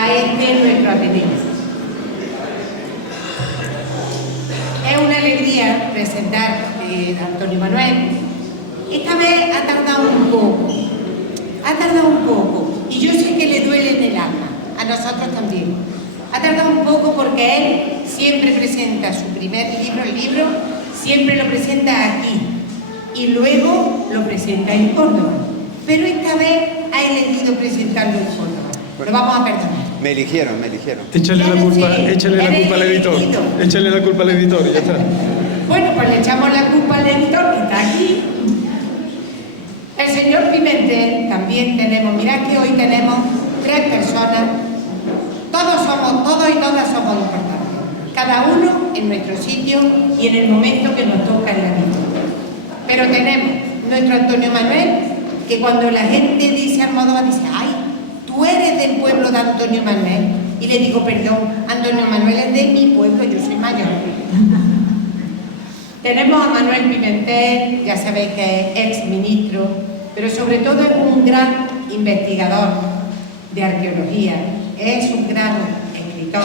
a nuestro Ateneo. Es una alegría presentar a Antonio Manuel. Esta vez ha tardado un poco, y yo sé que le duele en el alma, a nosotros también. Ha tardado un poco porque él siempre presenta su primer libro, el libro, siempre lo presenta aquí, y luego lo presenta en Córdoba. Pero esta vez ha elegido presentarlo en Córdoba. Lo vamos a perdonar. Me eligieron. Échale la culpa al editor. Échale la culpa al editor y ya está. Bueno, pues le echamos la culpa al editor que está aquí. El señor Pimentel también tenemos. Mirad que hoy tenemos 3 personas. Todos y todas somos importantes. Cada uno en nuestro sitio y en el momento que nos toca en la vida. Pero tenemos nuestro Antonio Manuel, que cuando la gente dice Almodóvar, dice, ¡ay! Tú eres del pueblo de Antonio Manuel. Y le digo, perdón, Antonio Manuel es de mi pueblo, yo soy mayor. Tenemos a Manuel Pimentel, ya sabéis que es ex ministro, pero sobre todo es un gran investigador de arqueología, es un gran escritor.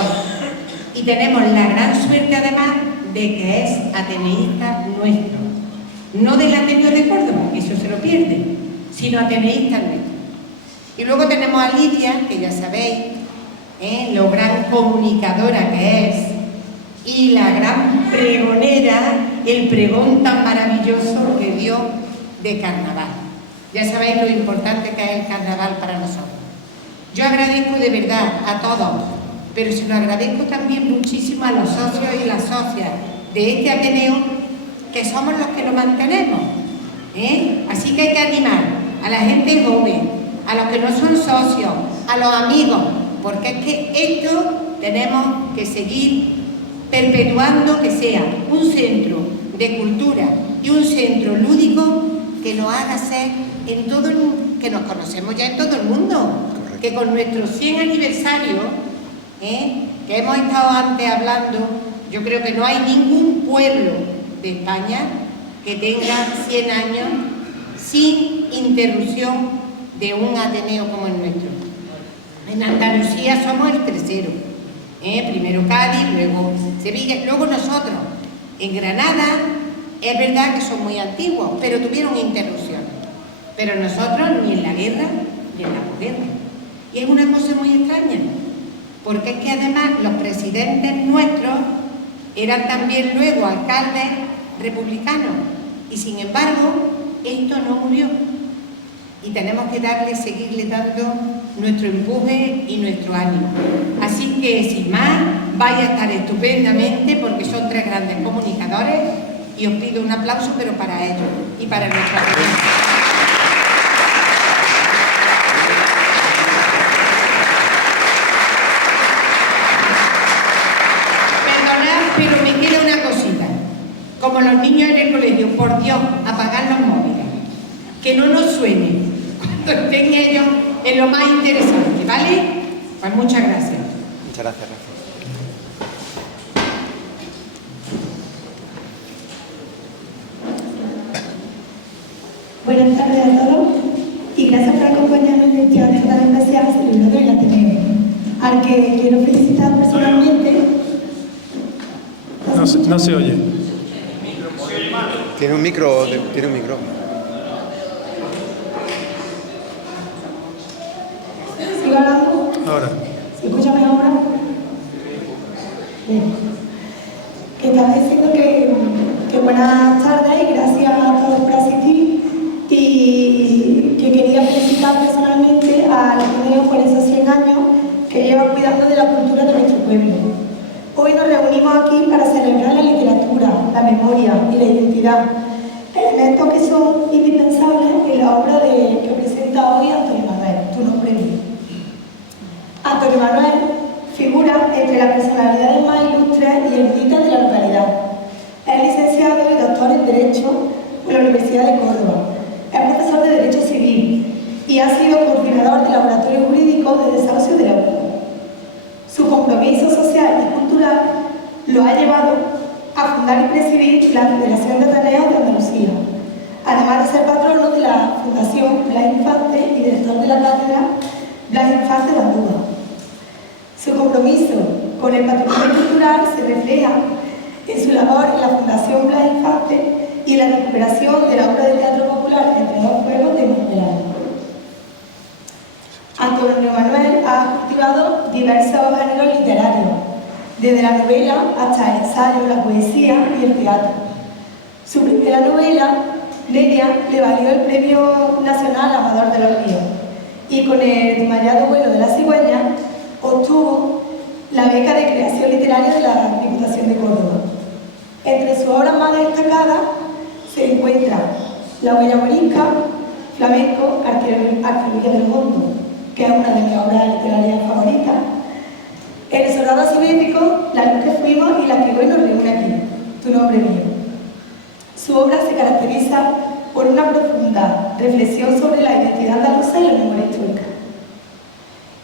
Y tenemos la gran suerte además de que es ateneísta nuestro. No del Ateneo de Córdoba, eso se lo pierde, sino ateneísta nuestro. Y luego tenemos a Lidia, que ya sabéis, lo gran comunicadora que es, y la gran pregonera, el pregón tan maravilloso que dio de carnaval. Ya sabéis lo importante que es el carnaval para nosotros. Yo agradezco de verdad a todos, pero se lo agradezco también muchísimo a los socios y las socias de este Ateneo, que somos los que lo mantenemos. Así que hay que animar a la gente joven, a los que no son socios, a los amigos, porque es que esto tenemos que seguir perpetuando, que sea un centro de cultura y un centro lúdico que nos haga ser en todo el mundo, que nos conocemos ya en todo el mundo. Correcto. Que con nuestro 100 aniversario, que hemos estado antes hablando, yo creo que no hay ningún pueblo de España que tenga 100 años sin interrupción de un Ateneo como el nuestro. En Andalucía somos el tercero, primero Cádiz, luego Sevilla, luego nosotros. En Granada es verdad que son muy antiguos, pero tuvieron interrupciones. Pero nosotros ni en la guerra ni en la posguerra. Y es una cosa muy extraña, porque es que además los presidentes nuestros eran también luego alcaldes republicanos, y sin embargo esto no murió. Y tenemos que seguirle dando nuestro empuje y nuestro ánimo. Así que, sin más, vaya a estar estupendamente, porque son 3 grandes comunicadores, y os pido un aplauso, pero para ellos y para nuestra gente. Perdonad, pero me queda una cosita. Como los niños en el colegio, por Dios, apagar los móviles. Que no nos suene cuando estén ellos en lo más interesante, ¿vale? Pues muchas gracias. Muchas gracias, Rafa. Buenas tardes a todos y gracias por acompañarnos en este acto tan especial celebrado en el Ateneo, al que quiero felicitar personalmente. No se oye. Tiene un micro. ¿Sigo hablando? Ahora. ¿Se escucha mejor ahora? Bien. Que estaba diciendo que buenas tardes y gracias a todos por asistir, y que quería felicitar personalmente al Ateneo por esos 100 años que lleva cuidando de la cultura de nuestro pueblo. Hoy nos reunimos aquí para celebrar la literatura, la memoria y la identidad, elementos que son indispensables en la obra que presenta hoy Antonio Manuel, tu nombre mío. Antonio Manuel figura entre las personalidades más ilustres y eruditas de la localidad. Es licenciado y doctor en Derecho por la Universidad de Córdoba. Es profesor de Derecho Civil y ha sido coordinador del Laboratorio Jurídico de Desahucio de la UCA. Su compromiso social y cultural lo ha llevado a fundar y presidir la Federación de Ateneos de Andalucía, además de ser patrono de la Fundación Blas Infante y director de la Cátedra Blas Infante de Andújar. Su compromiso con el patrimonio cultural se refleja en su labor en la Fundación Blas Infante y en la recuperación de la obra de teatro popular Entre dos fuegos de Monterrey. Antonio Manuel ha cultivado diversos géneros literarios, desde la novela hasta el ensayo, la poesía y el teatro. Su primera novela, Nenia, le valió el Premio Nacional Amador de los Ríos y con el desmayado vuelo de la cigüeña obtuvo la beca de creación literaria de la Diputación de Córdoba. Entre sus obras más destacadas se encuentra La huella morisca, Flamenco, Arqueología del Mundo, que es una de mis obras literarias favoritas, El soldado asimétrico, La luz que fuimos y La que hoy nos reúne aquí, Tu nombre mío. Su obra se caracteriza por una profunda reflexión sobre la identidad andaluza y la memoria histórica.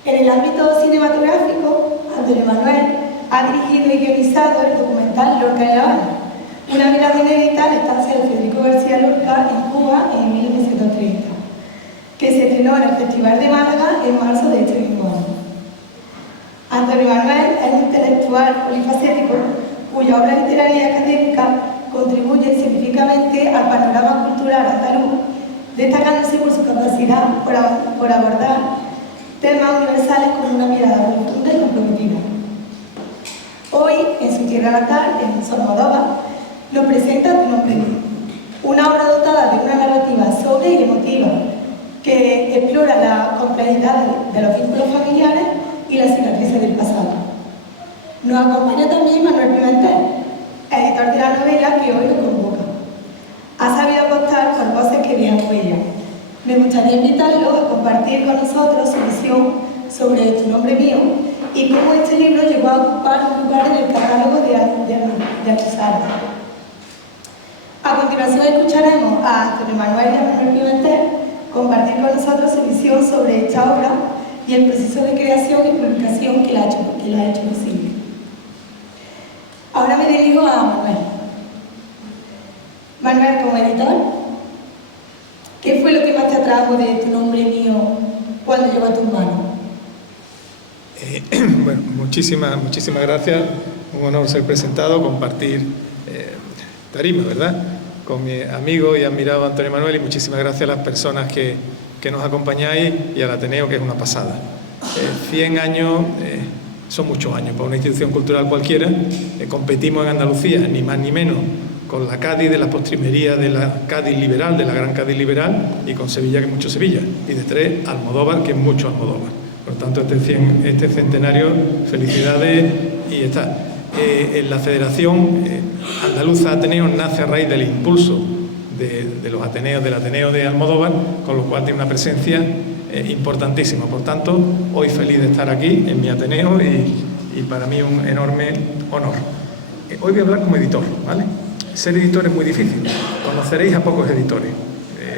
En el ámbito cinematográfico, Antonio Manuel ha dirigido y guionizado el documental Lorca en La Habana, una mirada inédita a la estancia de Federico García Lorca en Cuba en 1930, que se estrenó en el Festival de Málaga en marzo de este mismo año. Antonio Manuel es un intelectual polifacético cuya obra literaria y académica contribuye significativamente al panorama cultural andaluz, destacándose por su capacidad por abordar temas universales con una mirada profunda y comprometida. Hoy, en su tierra natal, en Almodóvar, nos presenta Tu nombre mío, una obra dotada de una narrativa sobria y emotiva que explora la complejidad de los vínculos familiares y las cicatrices del pasado. Nos acompaña también Manuel Pimentel, editor de la novela que hoy nos convoca. Ha sabido apostar por voces que dejan huella. Me gustaría invitarlo a compartir con nosotros su visión sobre Tu nombre mío y cómo este libro llegó a ocupar un lugar en el catálogo de Anusara. A continuación escucharemos a Antonio Manuel y a Manuel Pimentel compartir con nosotros su visión sobre esta obra y el proceso de creación y publicación que la ha hecho posible. Ahora me dirijo a Manuel. Manuel, como editor, ¿qué fue lo que más te atrajo de Tu nombre mío cuando llegó a tus manos? Bueno, muchísimas gracias. Un honor ser presentado, compartir tarima, ¿verdad?, con mi amigo y admirado Antonio Manuel, y muchísimas gracias a las personas que nos acompañáis y al Ateneo, que es una pasada. 100 años son muchos años para una institución cultural cualquiera. Competimos en Andalucía, ni más ni menos, con la Cádiz de la postrimería de la Cádiz liberal, de la gran Cádiz liberal, y con Sevilla, que es mucho Sevilla, y de 3, Almodóvar, que es mucho Almodóvar. Por tanto, este centenario, felicidades, y está. En la Federación Andaluza Ateneos nace a raíz del impulso de los Ateneos, del Ateneo de Almodóvar, con lo cual tiene una presencia importantísima. Por tanto, hoy feliz de estar aquí en mi Ateneo y para mí un enorme honor. Hoy voy a hablar como editor, ¿vale? Ser editor es muy difícil. Conoceréis a pocos editores.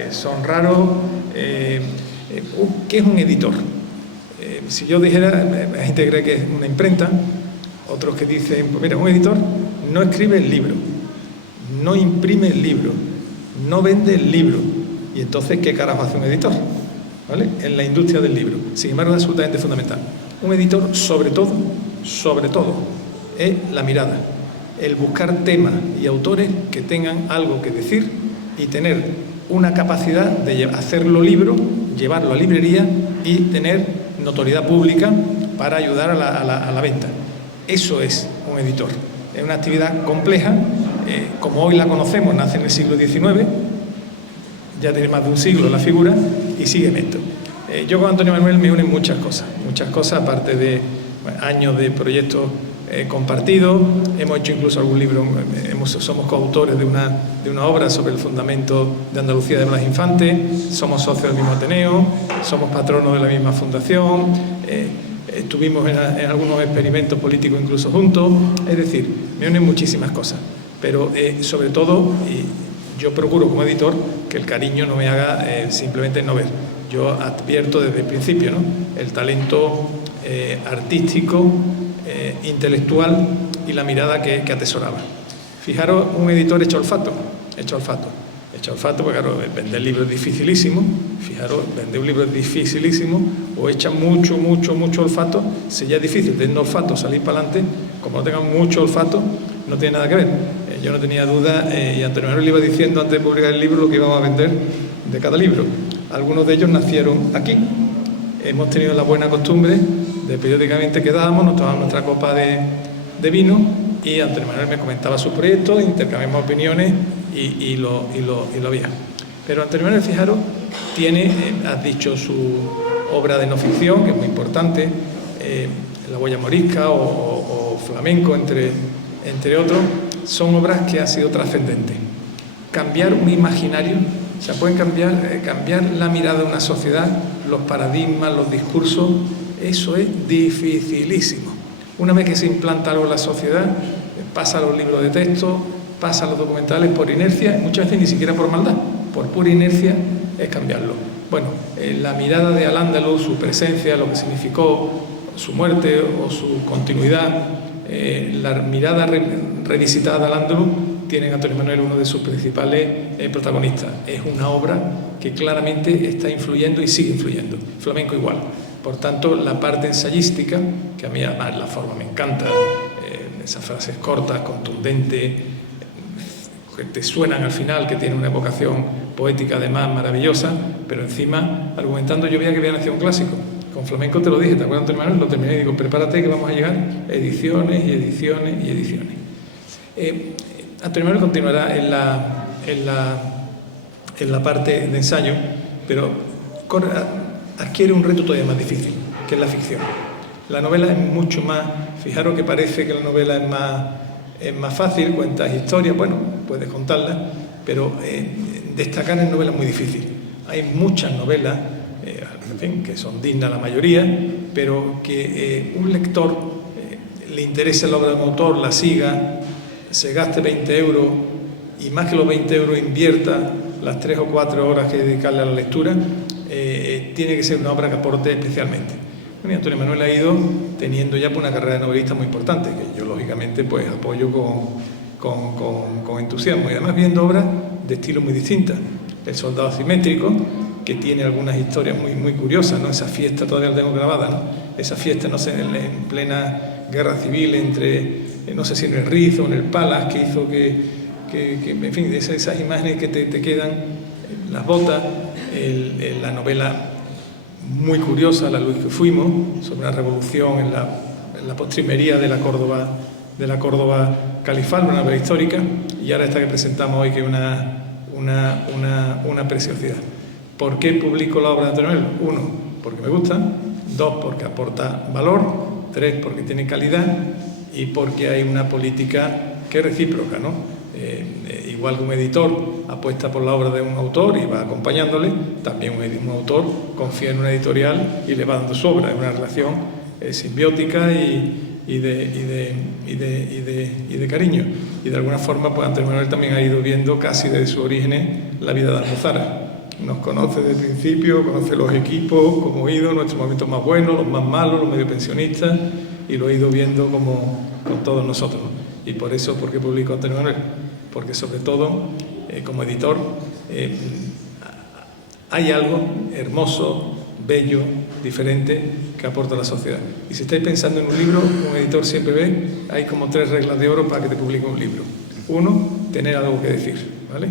Son raros. ¿Qué es un editor? Si yo dijera, la gente cree que es una imprenta, otros que dicen, pues mira, un editor no escribe el libro, no imprime el libro, no vende el libro. Y entonces, ¿qué carajo hace un editor? ¿Vale? En la industria del libro. Sin embargo, es absolutamente fundamental. Un editor, sobre todo, es la mirada. El buscar temas y autores que tengan algo que decir y tener una capacidad de hacerlo libro, llevarlo a librería y tener notoriedad pública para ayudar a la venta. Eso es un editor. Es una actividad compleja, como hoy la conocemos, nace en el siglo XIX, ya tiene más de un siglo la figura y sigue en esto. Yo con Antonio Manuel me unen muchas cosas, aparte de años de proyectos compartidos. Hemos hecho incluso algún libro, somos coautores de una obra sobre el fundamento de Andalucía de Blas Infante, somos socios del mismo Ateneo, somos patronos de la misma fundación, estuvimos en algunos experimentos políticos incluso juntos. Es decir, me unen muchísimas cosas, pero sobre todo, y yo procuro como editor que el cariño no me haga simplemente no ver. Yo advierto desde el principio, ¿no?, el talento artístico, intelectual y la mirada que atesoraba. Fijaros, un editor hecho olfato, porque claro, vender libros es dificilísimo. Fijaros, vender un libro es dificilísimo. o echan mucho olfato, si ya es difícil teniendo olfato salir para adelante, como no tengan mucho olfato, no tiene nada que ver. Yo no tenía duda, y Antonio Manuel le iba diciendo antes de publicar el libro lo que íbamos a vender de cada libro. Algunos de ellos nacieron aquí. Hemos tenido la buena costumbre de periódicamente quedábamos, nos tomábamos nuestra copa de vino y Antonio Manuel me comentaba su proyecto, intercambiamos opiniones y lo había. Pero Antonio Manuel, fijaros, tiene, has dicho, su obra de no ficción, que es muy importante, La huella morisca o Flamenco, entre otros, son obras que han sido trascendentes. Cambiar un imaginario, o sea, pueden cambiar la mirada de una sociedad, los paradigmas, los discursos, eso es dificilísimo. Una vez que se implanta algo en la sociedad, pasa a los libros de texto, pasa a los documentales por inercia, muchas veces ni siquiera por maldad, por pura inercia es cambiarlo. Bueno, la mirada de Al-Ándalus, su presencia, lo que significó su muerte o su continuidad, la mirada revisitada de Al-Ándalus, tiene Antonio Manuel uno de sus principales protagonistas. Es una obra que claramente está influyendo y sigue influyendo. Flamenco igual. Por tanto, la parte ensayística, que a mí además la forma me encanta, esas frases cortas, contundentes, que te suenan al final, que tienen una evocación poética además maravillosa, pero encima, argumentando, yo veía que había nacido un clásico. Con Flamenco te lo dije, ¿te acuerdas, Antonio Manuel? Lo terminé y digo, prepárate que vamos a llegar ediciones y ediciones y ediciones. Antonio Manuel continuará en la parte de ensayo, pero adquiere un reto todavía más difícil, que es la ficción. La novela es mucho más, fijaros que parece que la novela es más fácil, cuentas historias, bueno, puedes contarlas, pero destacar en novela es muy difícil. Hay muchas novelas, en fin, que son dignas la mayoría, pero que un lector le interese la obra de un autor, la siga, se gaste 20 euros y más que los 20 euros invierta las 3 o 4 horas que dedicarle a la lectura, tiene que ser una obra que aporte especialmente. Bueno, Antonio Manuel ha ido teniendo ya una carrera de novelista muy importante, que yo lógicamente pues apoyo con entusiasmo, y además viendo obras de estilo muy distintas. El soldado asimétrico, que tiene algunas historias muy curiosas, ¿no? Esa fiesta todavía la tengo grabada, ¿no? Esa fiesta, no sé, en plena guerra civil entre, no sé si en el Riz o en el Palace, que hizo que en fin, esas imágenes que te quedan, las botas, la novela muy curiosa, La luz que fuimos, sobre una revolución en la postrimería de la Córdoba califal, una novela histórica, y ahora esta que presentamos hoy, que es una preciosidad. ¿Por qué publico la obra de Antonio Manuel? 1, porque me gusta; 2, porque aporta valor; 3, porque tiene calidad; y porque hay una política que es recíproca, ¿no? Igual que un editor apuesta por la obra de un autor y va acompañándole, también un autor confía en una editorial y le va dando su obra. Es una relación simbiótica y de cariño. Y de alguna forma, pues Antonio Manuel también ha ido viendo casi desde su origen la vida de Almozara. Nos conoce desde el principio, conoce los equipos, cómo ha ido, nuestros momentos más buenos, los más malos, los medio pensionistas, y lo ha ido viendo como con todos nosotros, ¿no? Y por eso, ¿por qué publico Antonio Manuel? Porque sobre todo, como editor, hay algo hermoso, bello, diferente que aporta a la sociedad. Y si estáis pensando en un libro, un editor siempre ve, hay como 3 reglas de oro para que te publique un libro. 1, tener algo que decir, ¿vale?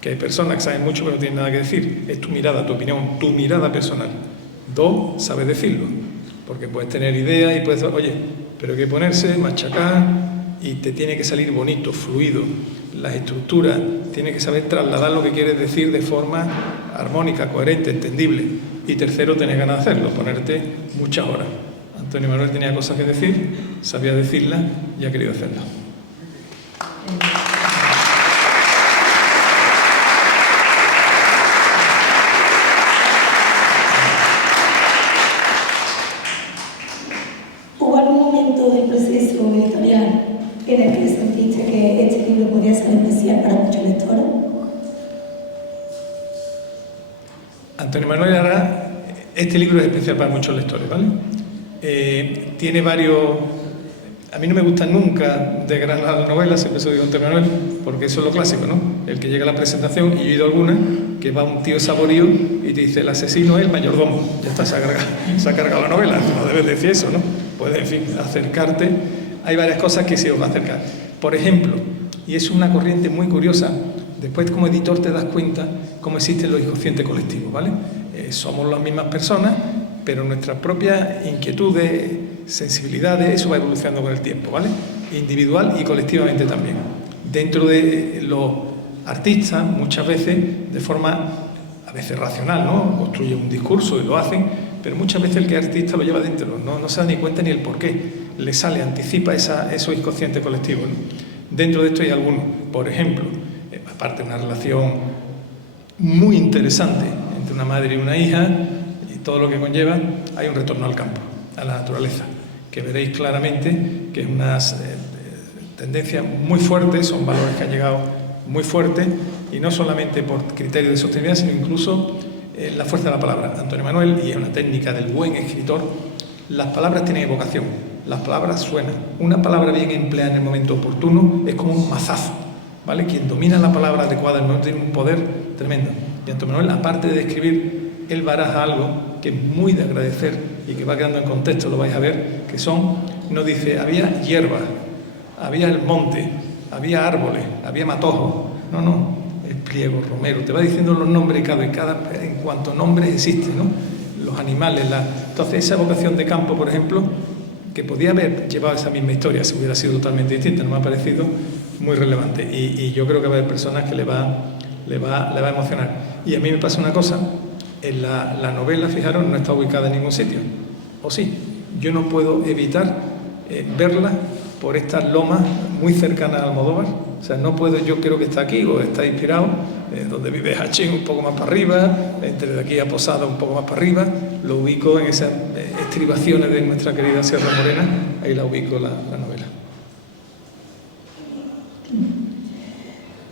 Que hay personas que saben mucho pero no tienen nada que decir. Es tu mirada, tu opinión, tu mirada personal. 2, sabes decirlo, porque puedes tener ideas y puedes decir, oye, pero hay que ponerse, machacar, y te tiene que salir bonito, fluido. Las estructuras, tienes que saber trasladar lo que quieres decir de forma armónica, coherente, entendible. Y 3, tener ganas de hacerlo, ponerte muchas horas. Antonio Manuel tenía cosas que decir, sabía decirlas y ha querido hacerlas. ¿Hubo algún momento del proceso editorial en el que sentiste que este libro podía ser especial para muchos lectores? Antonio Manuel hará, este libro es especial para muchos lectores, ¿vale? Tiene varios. A mí no me gusta nunca desgranar las novelas, siempre se lo digo a Antonio Manuel, porque eso es lo clásico, ¿no? El que llega a la presentación, y he oído algunas que va un tío saborío y te dice: el asesino es el mayordomo. Ya está, se ha cargado la novela. No debes decir eso, ¿no? Puedes, en fin, acercarte. Hay varias cosas que se os va a acercar. Por ejemplo, y es una corriente muy curiosa, después como editor te das cuenta cómo existen los inconscientes colectivos, ¿vale? Somos las mismas personas, pero nuestras propias inquietudes, sensibilidades, eso va evolucionando con el tiempo, ¿vale? Individual y colectivamente también. Dentro de los artistas, muchas veces, de forma a veces racional, ¿no? Construyen un discurso y lo hacen, pero muchas veces el que es artista lo lleva dentro, no se da ni cuenta ni el por qué. Le sale, anticipa esos inconscientes colectivos, ¿no? Dentro de esto hay algunos, por ejemplo, aparte de una relación muy interesante entre una madre y una hija y todo lo que conlleva, hay un retorno al campo, a la naturaleza, que veréis claramente que es una tendencia muy fuerte, son valores que han llegado muy fuertes, y no solamente por criterios de sostenibilidad, sino incluso la fuerza de la palabra. Antonio Manuel, y es una técnica del buen escritor, las palabras tienen evocación, las palabras suenan. Una palabra bien empleada en el momento oportuno es como un mazazo, ¿vale? Quien domina la palabra adecuada en el momento tiene un poder tremendo. Y Antonio Manuel, aparte de escribir, él baraja algo que es muy de agradecer y que va quedando en contexto, lo vais a ver, que son, no dice, había hierba, había el monte, había árboles, había matojos. No, el pliego, romero, te va diciendo los nombres en cuanto nombre existe, ¿no? Los animales, entonces esa evocación de campo, por ejemplo, que podía haber llevado esa misma historia si hubiera sido totalmente distinta, no me ha parecido muy relevante, y yo creo que va a haber personas que le va a emocionar. Y a mí me pasa una cosa, en la novela, fijaros, no está ubicada en ningún sitio, o sí, yo no puedo evitar verla por estas lomas muy cercanas a Almodóvar. O sea, no puedo, yo creo que está aquí o está inspirado, donde vive Hachín un poco más para arriba, entre de aquí a Posada un poco más para arriba, lo ubico en esas estribaciones de nuestra querida Sierra Morena, ahí la ubico la novela.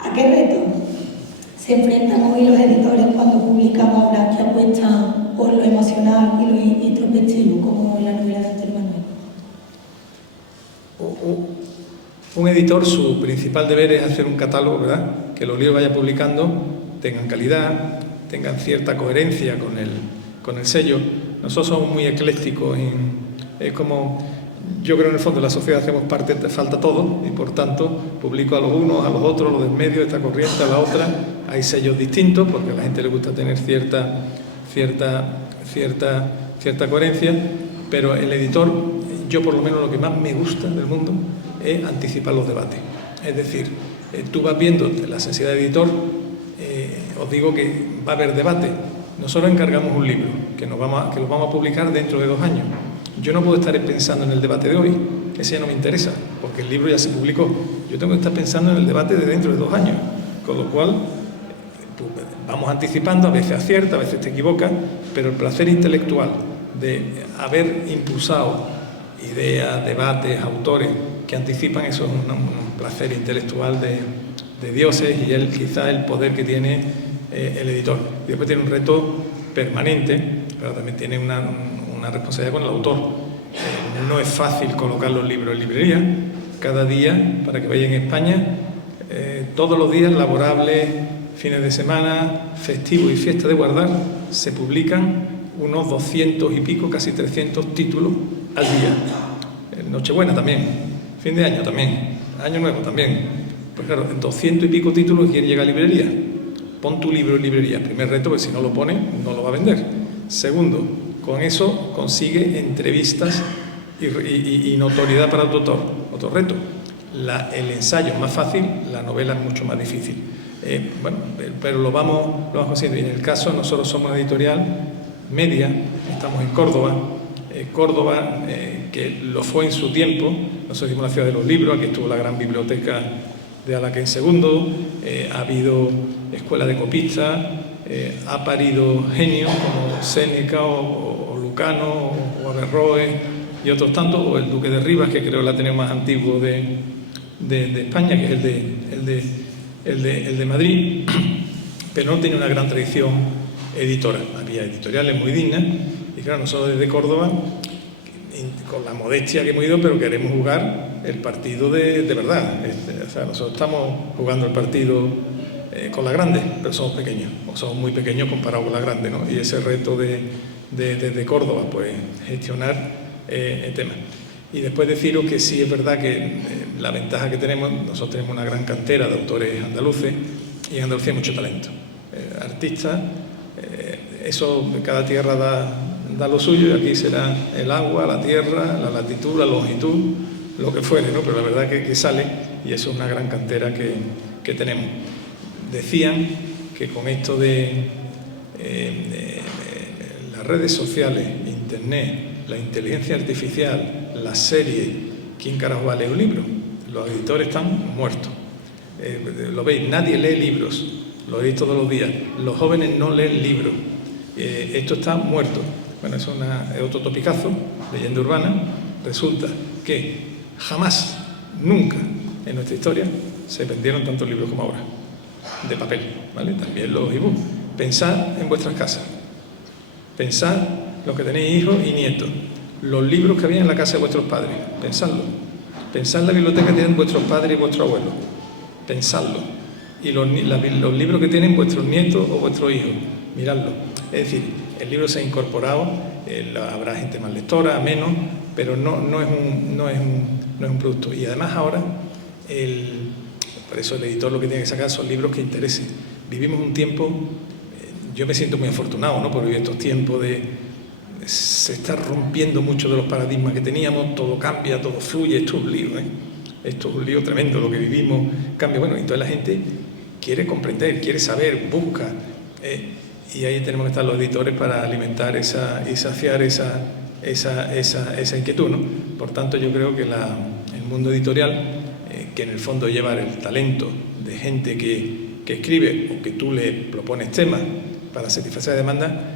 ¿A qué reto se enfrentan hoy los editores cuando publican obras que apuestan por lo emocional y lo introspectivo, como la novela de Antonio Manuel? Un editor, su principal deber es hacer un catálogo, ¿verdad? Que los libros vaya publicando tengan calidad, tengan cierta coherencia con el sello. Nosotros somos muy eclécticos, es como, yo creo en el fondo la sociedad hacemos parte, falta todo, y por tanto publico a los unos, a los otros, los del medio, esta corriente, a la otra. Hay sellos distintos porque a la gente le gusta tener cierta coherencia, pero el editor, yo por lo menos lo que más me gusta del mundo es anticipar los debates. Es decir, tú vas viendo la sensibilidad de editor, os digo que va a haber debate. Nosotros encargamos un libro que lo vamos a publicar dentro de 2 años. Yo no puedo estar pensando en el debate de hoy, ese ya no me interesa, porque el libro ya se publicó. Yo tengo que estar pensando en el debate de dentro de 2 años, con lo cual pues, vamos anticipando, a veces acierta, a veces te equivocas, pero el placer intelectual de haber impulsado ideas, debates, autores que anticipan, eso es un placer intelectual de dioses, y quizá el poder que tiene el editor. Y después tiene un reto permanente, pero también tiene una responsabilidad con el autor. No es fácil colocar los libros en librería. Cada día, para que vayan en España, todos los días laborables, fines de semana, festivos y fiestas de guardar, se publican unos 200 y pico, casi 300 títulos al día. Nochebuena también, fin de año también, año nuevo también. Pues claro, 200 y pico títulos, ¿quién llega a librería? Pon tu libro en librería. Primer reto, porque si no lo pone, no lo va a vender. Segundo, con eso consigue entrevistas y notoriedad para tu autor. Otro reto, el ensayo es más fácil, la novela es mucho más difícil. Bueno, pero lo vamos consiguiendo. Y en el caso, nosotros somos una editorial media, estamos en Córdoba. Córdoba, que lo fue en su tiempo, nosotros hicimos la ciudad de los libros, aquí estuvo la gran biblioteca de Alaquén II, ha habido escuela de copistas, ha parido genios como Séneca o Lucano o Averroes y otros tantos, o el Duque de Rivas, que creo es el Ateneo más antiguo de España, que es el de Madrid, pero no tenía una gran tradición editora. Había editoriales muy dignas, y claro, nosotros desde Córdoba, con la modestia que hemos ido, pero queremos jugar el partido de verdad. O sea, nosotros estamos jugando el partido con la grande, pero somos pequeños, o somos muy pequeños comparados con la grande, ¿no? Y ese reto desde Córdoba, pues gestionar el tema. Y después deciros que sí es verdad que la ventaja que tenemos, nosotros tenemos una gran cantera de autores andaluces, y en Andalucía hay mucho talento. Artistas, eso, cada tierra da lo suyo, y aquí será el agua, la tierra, la latitud, la longitud, lo que fuere, ¿no? Pero la verdad que sale, y eso es una gran cantera que tenemos. Decían que con esto de las redes sociales, internet, la inteligencia artificial, las series, ¿quién carajo va a leer un libro? Los editores están muertos. Lo veis, nadie lee libros, lo veis todos los días. Los jóvenes no leen libros. Esto está muerto. Bueno, es otro topicazo, leyenda urbana. Resulta que jamás, nunca en nuestra historia se vendieron tantos libros como ahora, de papel, ¿vale? También los ebooks. Pensad en vuestras casas, pensad los que tenéis hijos y nietos, los libros que había en la casa de vuestros padres, pensadlo. Pensad en la biblioteca que tienen vuestros padres y vuestros abuelos, pensadlo. Y los libros que tienen vuestros nietos o vuestros hijos, miradlo. Es decir, el libro se ha incorporado, habrá gente más lectora, menos, pero no es un producto. Y además ahora, por eso el editor lo que tiene que sacar son libros que interesen. Vivimos un tiempo, yo me siento muy afortunado, ¿no?, por vivir estos tiempos se está rompiendo mucho de los paradigmas que teníamos, todo cambia, todo fluye, esto es un lío, esto es un lío tremendo, lo que vivimos cambia. Bueno, y entonces la gente quiere comprender, quiere saber, busca, y ahí tenemos que estar los editores para alimentar y saciar esa inquietud, ¿no? Por tanto, yo creo que el mundo editorial, que en el fondo lleva el talento de gente que escribe o que tú le propones temas para satisfacer la demanda,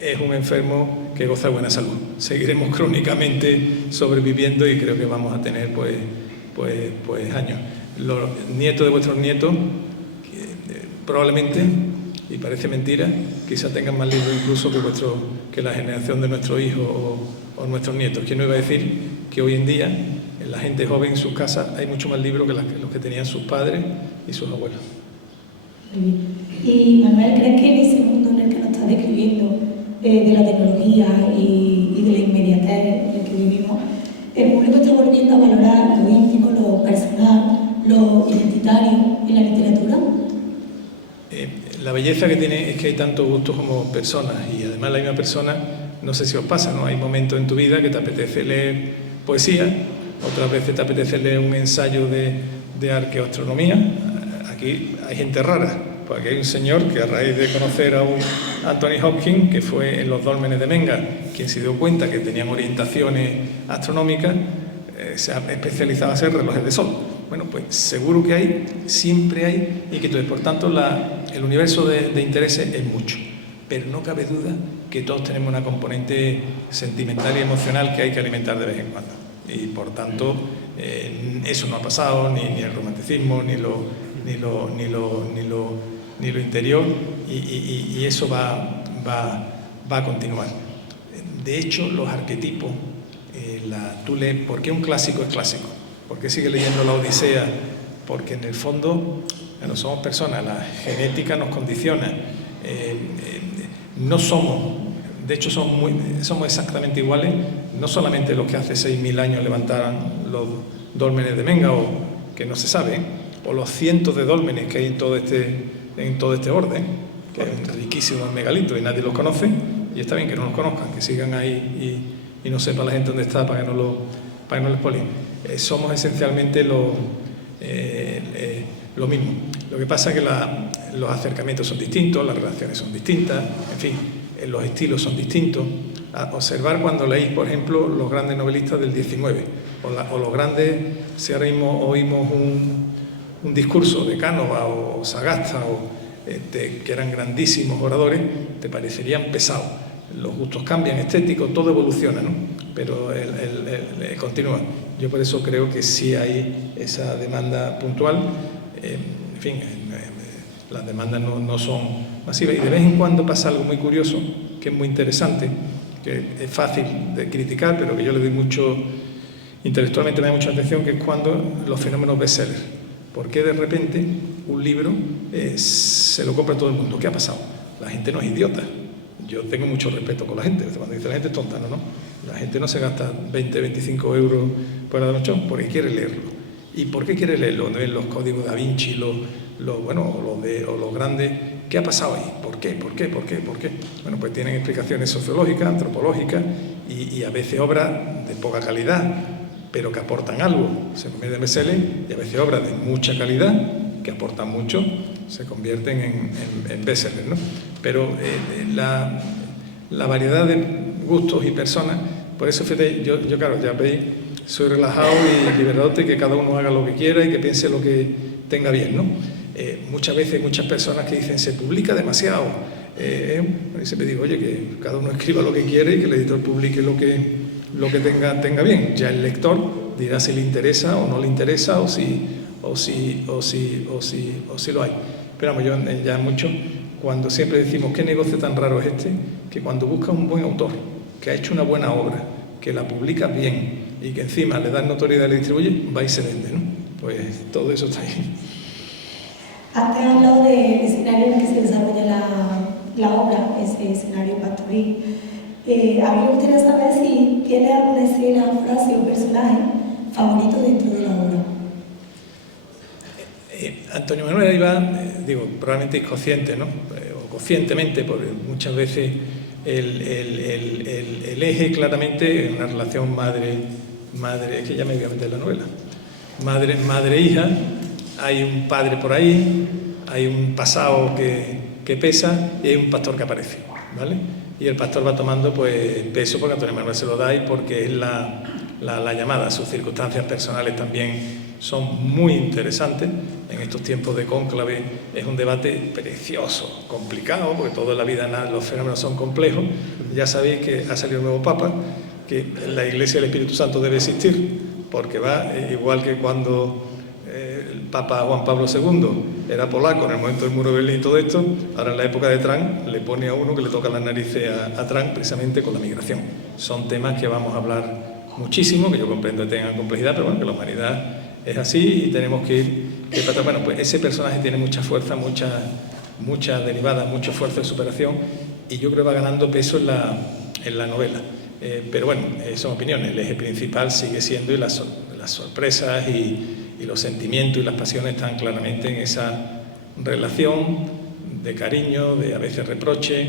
es un enfermo que goza de buena salud. Seguiremos crónicamente sobreviviendo y creo que vamos a tener pues años. Los nietos de vuestros nietos probablemente, y parece mentira, quizás tengan más libros incluso que la generación de nuestros hijos o nuestros nietos. ¿Quién no iba a decir que hoy en día en la gente joven en sus casas hay mucho más libros que los que tenían sus padres y sus abuelos? Y Manuel, ¿crees que en ese mundo en el que nos estás describiendo, de la tecnología y de la inmediatez en el que vivimos, el público está volviendo a valorar lo íntimo, lo personal, lo identitario en la literatura? La belleza que tiene es que hay tantos gustos como personas, y además la misma persona, no sé si os pasa, ¿no? Hay momentos en tu vida que te apetece leer poesía, otras veces te apetece leer un ensayo de arqueoastronomía. Aquí hay gente rara, porque hay un señor que a raíz de conocer a un Anthony Hopkins, que fue en los dólmenes de Menga, quien se dio cuenta que tenían orientaciones astronómicas, se ha especializado a hacer relojes de sol. Bueno, pues seguro que hay, siempre hay inquietudes. Por tanto, el universo de intereses es mucho, pero no cabe duda que todos tenemos una componente sentimental y emocional que hay que alimentar de vez en cuando. Y por tanto, eso no ha pasado, ni el romanticismo, ni lo interior, y eso va a continuar. De hecho, los arquetipos, tú lees, ¿por qué un clásico es clásico? ¿Por qué sigue leyendo la Odisea? Porque en el fondo, bueno, somos personas, la genética nos condiciona, no somos, de hecho somos exactamente iguales, no solamente los que hace 6.000 años levantaron los dólmenes de Menga, o que no se sabe, o los cientos de dólmenes que hay en todo este orden, que es riquísimo en megalitos y nadie los conoce, y está bien que no los conozcan, que sigan ahí y no sepa la gente dónde está para que no les polien. Somos esencialmente lo mismo. Lo que pasa es que los acercamientos son distintos, las relaciones son distintas, en fin, los estilos son distintos. Observar cuando leéis, por ejemplo, los grandes novelistas del 19, o los grandes, si ahora mismo oímos un discurso de Cánova o Sagasta, que eran grandísimos oradores, te parecerían pesados. Los gustos cambian, estéticos, todo evoluciona, ¿no? Pero continúa. Yo por eso creo que sí hay esa demanda puntual. En fin, las demandas no son masivas, y de vez en cuando pasa algo muy curioso, que es muy interesante, que es fácil de criticar, pero que yo le doy mucho, intelectualmente me da mucha atención, que es cuando los fenómenos bestseller. ¿Por qué de repente un libro se lo compra todo el mundo. ¿Qué ha pasado? La gente no es idiota. Yo tengo mucho respeto con la gente. Cuando dice la gente es tonta, no. La gente no se gasta 20, 25 euros por la noche porque quiere leerlo. ¿Y por qué quiere leerlo? No es los códigos Da Vinci, o los grandes. ¿Qué ha pasado ahí? ¿Por qué? Bueno, pues tienen explicaciones sociológicas, antropológicas y a veces obras de poca calidad, pero que aportan algo, se convierten en bestseller, y a veces obras de mucha calidad, que aportan mucho, se convierten en bestsellers, ¿no? Pero la variedad de gustos y personas, por eso fíjate, yo claro, ya veis, soy relajado y liberadote, que cada uno haga lo que quiera y que piense lo que tenga bien, ¿no? Muchas veces hay muchas personas que dicen, se publica demasiado. Y siempre digo, oye, que cada uno escriba lo que quiere y que el editor publique lo que tenga bien. Ya el lector dirá si le interesa o no le interesa o si lo hay. Pero vamos, yo ya mucho, cuando siempre decimos, ¿qué negocio tan raro es este? Que cuando buscas un buen autor, que ha hecho una buena obra, que la publica bien y que encima le das notoriedad y le distribuye, va y se vende, ¿no? Pues todo eso está ahí. Antes he hablado del escenario en el que se desarrolla la obra, ese escenario pastoril. A mí me gustaría saber si tiene alguna escena, frase o personaje favorito dentro de la obra. Antonio Manuel iba, probablemente inconsciente, ¿no? O conscientemente, porque muchas veces el eje claramente en una relación madre, es que ya me voy a meter en la novela, madre-hija, hay un padre por ahí, hay un pasado que pesa y hay un pastor que aparece, ¿vale? Y el pastor va tomando pues peso porque Antonio Manuel se lo da y porque es la llamada. Sus circunstancias personales también son muy interesantes. En estos tiempos de cónclave es un debate precioso, complicado, porque toda la vida los fenómenos son complejos. Ya sabéis que ha salido un nuevo Papa, que la Iglesia del Espíritu Santo debe existir, porque va igual que cuando el Papa Juan Pablo II era polaco en el momento del muro de Berlín y todo esto, ahora en la época de Trump le pone a uno que le toca las narices a Trump precisamente con la migración. Son temas que vamos a hablar muchísimo, que yo comprendo que tengan complejidad, pero bueno, que la humanidad es así y tenemos que ir. Bueno, pues ese personaje tiene mucha fuerza, mucha derivada, mucho esfuerzo de superación y yo creo que va ganando peso en la novela. Pero bueno, son opiniones. El eje principal sigue siendo y las sorpresas y los sentimientos y las pasiones están claramente en esa relación de cariño, de a veces reproche,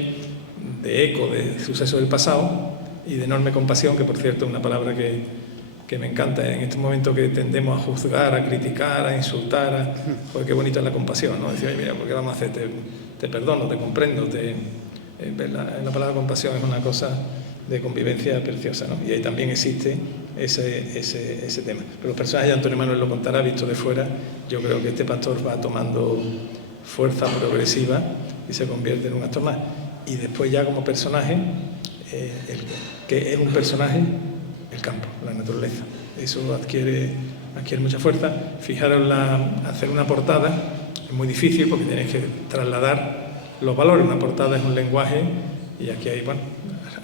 de eco de sucesos del pasado y de enorme compasión, que por cierto es una palabra que me encanta en estos momentos que tendemos a juzgar, a criticar, a insultar, porque qué bonita es la compasión, ¿no? Decir, mira, ¿por qué vamos a hacer? Te perdono, te comprendo, la palabra compasión es una cosa de convivencia preciosa, ¿no? Y ahí también existe ese tema. Pero los personajes de Antonio Manuel lo contará, visto de fuera, yo creo que este pastor va tomando fuerza progresiva y se convierte en un actor más. Y después ya como personaje, que es un personaje, el campo, la naturaleza. Eso adquiere mucha fuerza. Fijaros, hacer una portada es muy difícil porque tienes que trasladar los valores. Una portada es un lenguaje y aquí hay, bueno,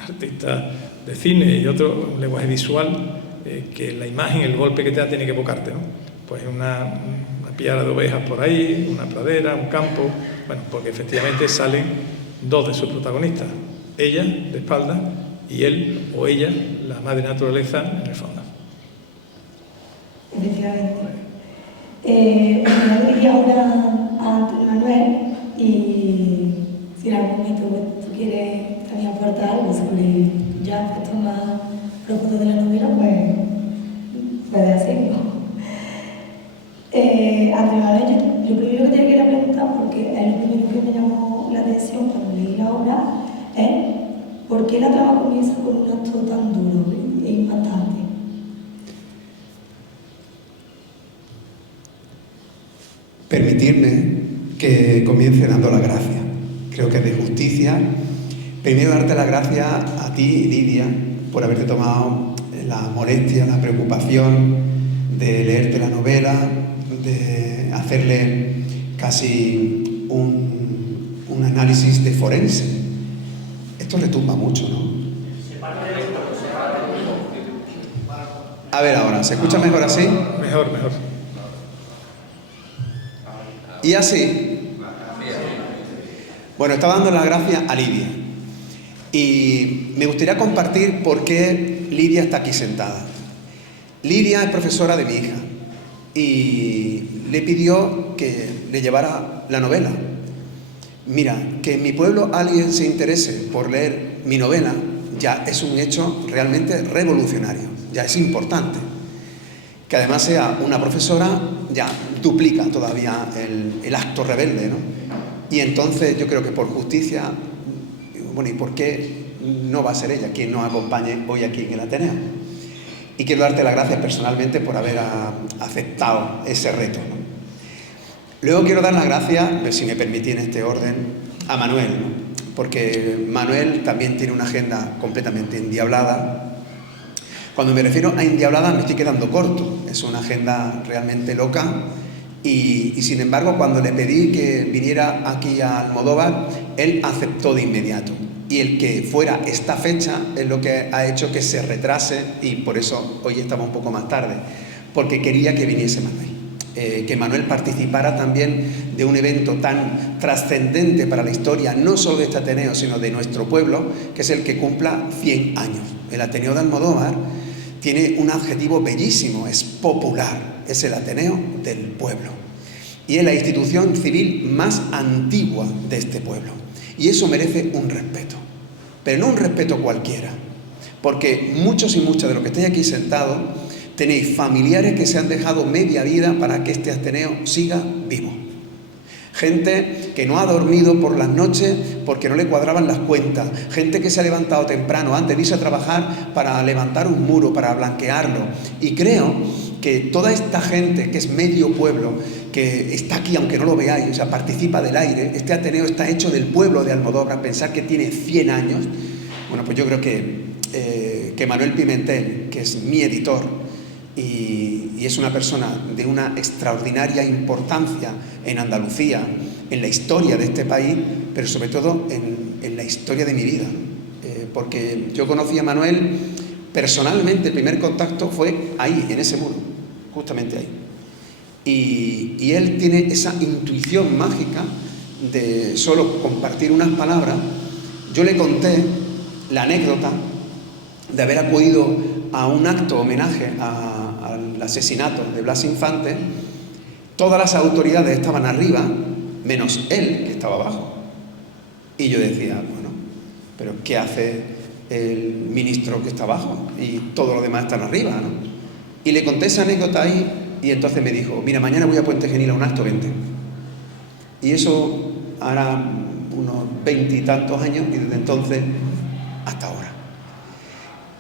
artistas de cine y otro, un lenguaje visual que la imagen, el golpe que te da tiene que evocarte, ¿no? Pues una piara de ovejas por ahí, una pradera, un campo, bueno, porque efectivamente salen dos de sus protagonistas, ella de espalda y él o ella, la madre naturaleza, en el fondo. Efectivamente. Me diría ahora a Antonio Manuel y si en algún momento tú quieres también aportar algo sobre ya aspectos más profundos de la novela, pues puedes hacerlo. Antonio Manuel, yo primero que te quería preguntar, porque es lo primero que me llamó la atención cuando leí la obra, es ¿por qué la trama comienza con un acto tan duro e impactante? Permitirme que comience dando las gracias. Creo que es de justicia. Primero darte las gracias a ti, Lidia, por haberte tomado la molestia, la preocupación de leerte la novela, de hacerle casi un análisis de forense. Esto retumba mucho, ¿no? A ver ahora, ¿se escucha mejor así? Mejor. Y así, Bueno, estaba dando las gracias a Lidia y me gustaría compartir por qué Lidia está aquí sentada. Lidia es profesora de mi hija y le pidió que le llevara la novela. Mira, que en mi pueblo alguien se interese por leer mi novela ya es un hecho realmente revolucionario, ya es importante. Que además sea una profesora ya duplica todavía el acto rebelde, ¿no? Y entonces yo creo que por justicia, bueno, ¿y por qué no va a ser ella quien nos acompañe hoy aquí en el Ateneo? Y quiero darte las gracias personalmente por haber aceptado ese reto, ¿no? Luego quiero dar las gracias, si me permitís en este orden, a Manuel, ¿no? Porque Manuel también tiene una agenda completamente endiablada. Cuando me refiero a endiablada me estoy quedando corto, es una agenda realmente loca y sin embargo cuando le pedí que viniera aquí a Almodóvar, él aceptó de inmediato. Y el que fuera esta fecha es lo que ha hecho que se retrase y por eso hoy estamos un poco más tarde, porque quería que viniese Manuel. Que Manuel participara también de un evento tan trascendente para la historia, no solo de este Ateneo, sino de nuestro pueblo, que es el que cumpla 100 años. El Ateneo de Almodóvar tiene un adjetivo bellísimo, es popular, es el Ateneo del pueblo. Y es la institución civil más antigua de este pueblo. Y eso merece un respeto, pero no un respeto cualquiera, porque muchos y muchas de los que estáis aquí sentados tenéis familiares que se han dejado media vida para que este Ateneo siga vivo. Gente que no ha dormido por las noches porque no le cuadraban las cuentas. Gente que se ha levantado temprano antes de irse a trabajar para levantar un muro, para blanquearlo. Y creo que toda esta gente, que es medio pueblo, que está aquí aunque no lo veáis, o sea, participa del aire. Este Ateneo está hecho del pueblo de Almodóvar. Pensar que tiene 100 años. Bueno, pues yo creo que Manuel Pimentel, que es mi editor, y es una persona de una extraordinaria importancia en Andalucía, en la historia de este país, pero sobre todo en la historia de mi vida, porque yo conocí a Manuel personalmente, el primer contacto fue ahí, en ese muro, justamente ahí, y él tiene esa intuición mágica de solo compartir unas palabras. Yo le conté la anécdota de haber acudido a un acto homenaje al asesinato de Blas Infante. Todas las autoridades estaban arriba, menos él, que estaba abajo. Y yo decía, bueno, pero ¿qué hace el ministro que está abajo? Y todos los demás están arriba, ¿no? Y le conté esa anécdota ahí, y entonces me dijo, mira, mañana voy a Puente Genil a un acto, vente. Y eso hará unos 20 y tantos años, y desde entonces hasta ahora.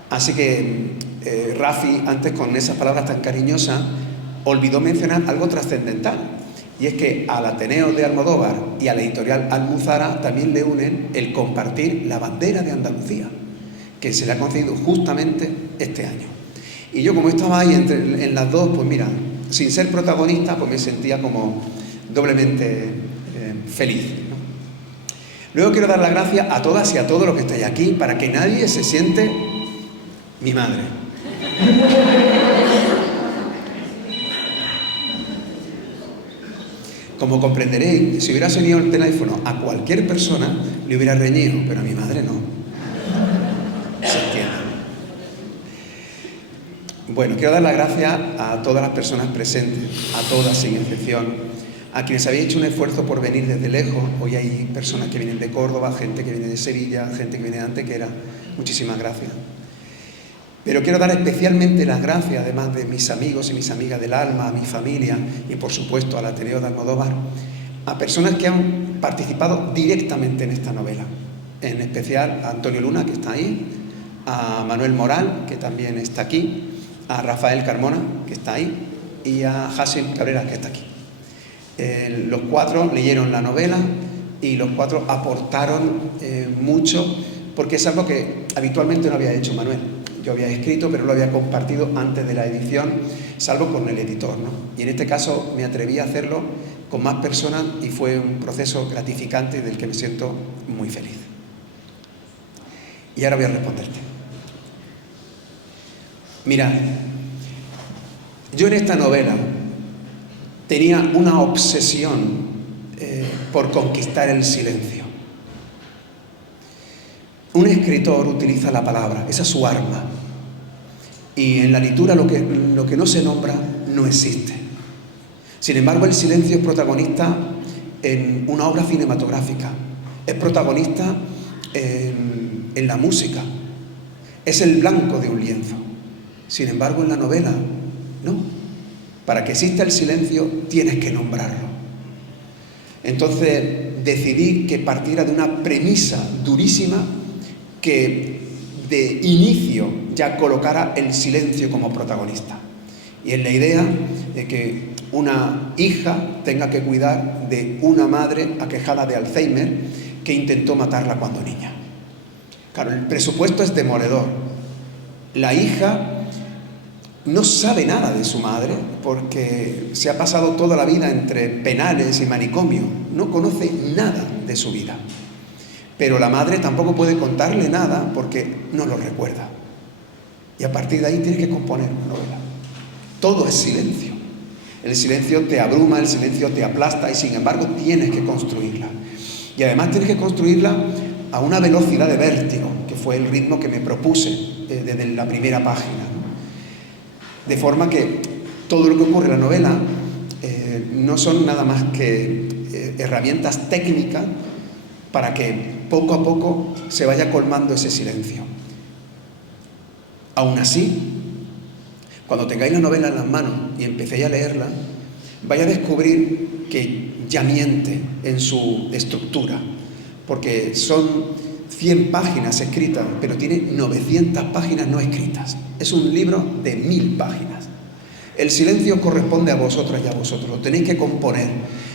Así que Rafi, antes con esas palabras tan cariñosas, olvidó mencionar algo trascendental. Y es que al Ateneo de Almodóvar y a la editorial Almuzara también le unen el compartir la bandera de Andalucía, que se le ha concedido justamente este año. Y yo, como estaba ahí en las dos, pues mira, sin ser protagonista, pues me sentía como doblemente feliz, ¿no? Luego quiero dar las gracias a todas y a todos los que estáis aquí, para que nadie se siente mi madre. Como comprenderéis, si hubiera sonido el teléfono a cualquier persona, le hubiera reñido, pero a mi madre no. ¿Se entiende? Bueno, quiero dar las gracias a todas las personas presentes, a todas sin excepción, a quienes habéis hecho un esfuerzo por venir desde lejos. Hoy hay personas que vienen de Córdoba, gente que viene de Sevilla, gente que viene de Antequera. Muchísimas gracias. Pero quiero dar especialmente las gracias, además de mis amigos y mis amigas del alma, a mi familia y por supuesto al Ateneo de Almodóvar, a personas que han participado directamente en esta novela. En especial a Antonio Luna, que está ahí, a Manuel Moral, que también está aquí, a Rafael Carmona, que está ahí, y a Hasim Cabrera, que está aquí. Los cuatro leyeron la novela y los cuatro aportaron mucho, porque es algo que habitualmente no había hecho Manuel. Yo había escrito, pero no lo había compartido antes de la edición, salvo con el editor, ¿no? Y en este caso me atreví a hacerlo con más personas y fue un proceso gratificante del que me siento muy feliz. Y ahora voy a responderte. Mira, yo en esta novela tenía una obsesión por conquistar el silencio. Un escritor utiliza la palabra, esa es su arma. Y en la literatura lo que no se nombra no existe. Sin embargo, el silencio es protagonista en una obra cinematográfica, es protagonista en la música, es el blanco de un lienzo. Sin embargo, en la novela, no. Para que exista el silencio, tienes que nombrarlo. Entonces, decidí que partiera de una premisa durísima que de inicio ya colocara el silencio como protagonista. Y es la idea de que una hija tenga que cuidar de una madre aquejada de Alzheimer que intentó matarla cuando niña. Claro, el presupuesto es demoledor. La hija no sabe nada de su madre porque se ha pasado toda la vida entre penales y manicomio. No conoce nada de su vida. Pero la madre tampoco puede contarle nada porque no lo recuerda. Y a partir de ahí tienes que componer una novela. Todo es silencio. El silencio te abruma, el silencio te aplasta y sin embargo tienes que construirla. Y además tienes que construirla a una velocidad de vértigo, que fue el ritmo que me propuse desde la primera página, ¿no? De forma que todo lo que ocurre en la novela no son nada más que herramientas técnicas para que poco a poco se vaya colmando ese silencio. Aún así, cuando tengáis la novela en las manos y empecéis a leerla, vais a descubrir que ya miente en su estructura, porque son 100 páginas escritas, pero tiene 900 páginas no escritas. Es un libro de 1000 páginas. El silencio corresponde a vosotras y a vosotros, lo tenéis que componer.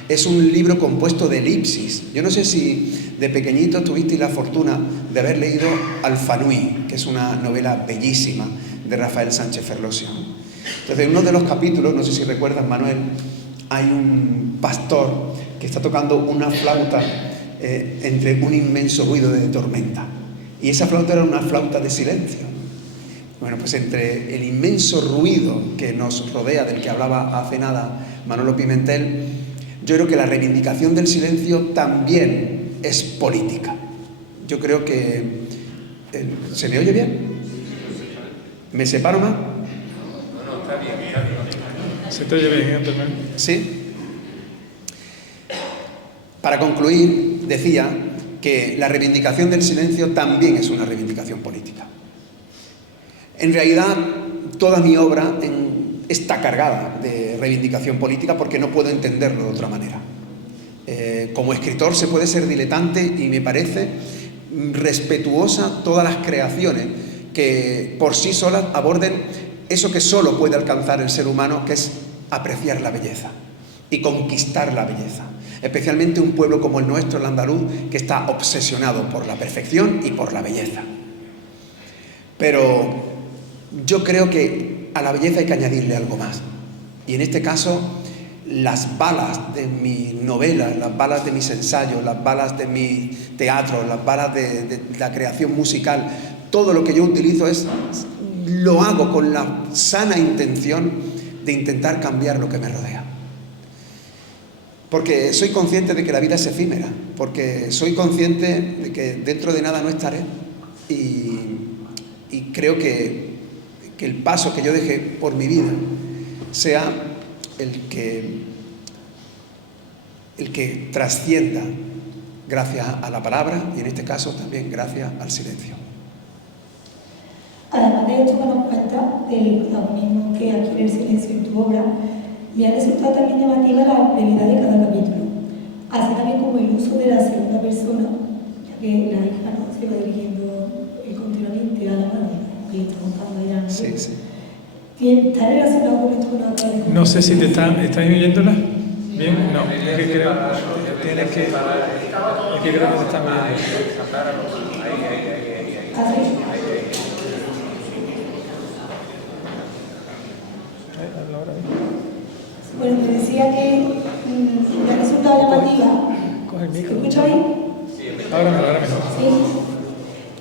Es un libro compuesto de elipsis. Yo no sé si de pequeñito tuvisteis la fortuna de haber leído Alfanui, que es una novela bellísima de Rafael Sánchez Ferlosio. Entonces, en uno de los capítulos, no sé si recuerdas, Manuel, hay un pastor que está tocando una flauta entre un inmenso ruido de tormenta. Y esa flauta era una flauta de silencio. Bueno, pues entre el inmenso ruido que nos rodea, del que hablaba hace nada Manolo Pimentel, yo creo que la reivindicación del silencio también es política. Yo creo que... ¿Se me oye bien? ¿Me separo más? No, está bien, está bien. Se te oye bien, Antonio. ¿Sí? Para concluir, decía que la reivindicación del silencio también es una reivindicación política. En realidad, toda mi obra está cargada de reivindicación política porque no puedo entenderlo de otra manera. Como escritor se puede ser diletante y me parece respetuosa todas las creaciones que por sí solas aborden eso que solo puede alcanzar el ser humano, que es apreciar la belleza y conquistar la belleza. Especialmente un pueblo como el nuestro, el andaluz, que está obsesionado por la perfección y por la belleza. Pero yo creo que a la belleza hay que añadirle algo más. Y en este caso, las balas de mis novelas, las balas de mis ensayos, las balas de mi teatro, las balas de la creación musical, todo lo que yo utilizo lo hago con la sana intención de intentar cambiar lo que me rodea. Porque soy consciente de que la vida es efímera, porque soy consciente de que dentro de nada no estaré y creo que el paso que yo deje por mi vida sea el que trascienda gracias a la palabra y en este caso también gracias al silencio. Además de esto que nos cuenta del protagonismo que adquiere el silencio en tu obra, me ha resultado también llamativa la brevedad de cada capítulo, así también como el uso de la segunda persona, ya que la hija no se va dirigiendo continuamente a la madre, que le está contando ella. Sí, sí. ¿Está relacionado con esto que nos acaba de contar? No sé si ¿estáis oyéndola? ¿Bien? No, es que creo que creo que te están viendo. ¿Ah, sí? Bueno, te decía que me ha resultado llamativa. Coge el micro. ¿Se escucha bien? Ahora mejor. Sí.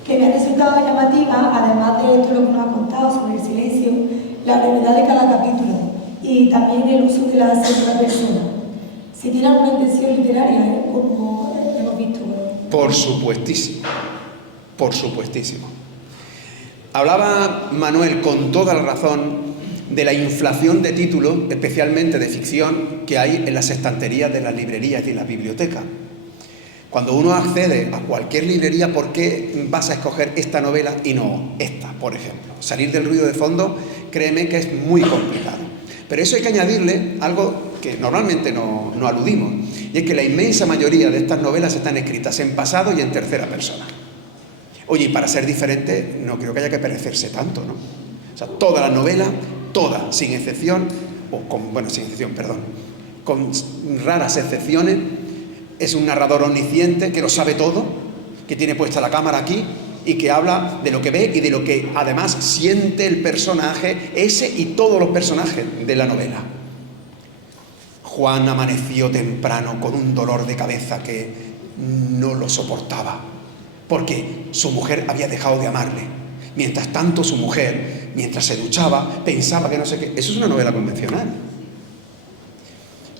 Que me ha resultado llamativa, además de esto lo que nos ha contado sobre el silencio, la brevedad de cada capítulo y también el uso de la segunda persona. Si tiene alguna intención literaria, como hemos visto. Por supuestísimo. por supuestísimo. Hablaba Manuel con toda la razón de la inflación de títulos, especialmente de ficción, que hay en las estanterías de las librerías y en las bibliotecas. Cuando uno accede a cualquier librería, ¿por qué vas a escoger esta novela y no esta, por ejemplo? Salir del ruido de fondo, créeme que es muy complicado. Pero eso hay que añadirle algo que normalmente no aludimos, y es que la inmensa mayoría de estas novelas están escritas en pasado y en tercera persona. Oye, y para ser diferente, no creo que haya que perecerse tanto, ¿no? O sea, toda la novela, toda, sin excepción, con raras excepciones, es un narrador omnisciente que lo sabe todo, que tiene puesta la cámara aquí y que habla de lo que ve y de lo que además siente el personaje, ese y todos los personajes de la novela. Juan amaneció temprano con un dolor de cabeza que no lo soportaba, porque su mujer había dejado de amarle. Mientras tanto, su mujer, mientras se duchaba, pensaba que no sé qué. Eso es una novela convencional.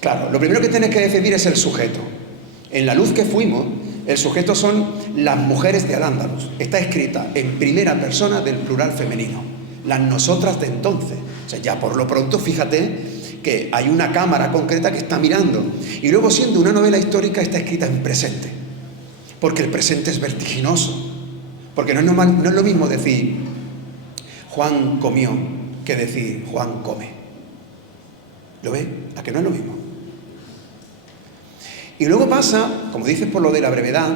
Claro, lo primero que tienes que decidir es el sujeto. En La luz que fuimos, el sujeto son las mujeres de Al-Ándalus. Está escrita en primera persona del plural femenino. Las nosotras de entonces. O sea, ya por lo pronto, fíjate que hay una cámara concreta que está mirando. Y luego, siendo una novela histórica, está escrita en presente. Porque el presente es vertiginoso. Porque no es lo mismo decir Juan comió que decir Juan come. ¿Lo ves? ¿A que no es lo mismo? Y luego pasa, como dices, por lo de la brevedad.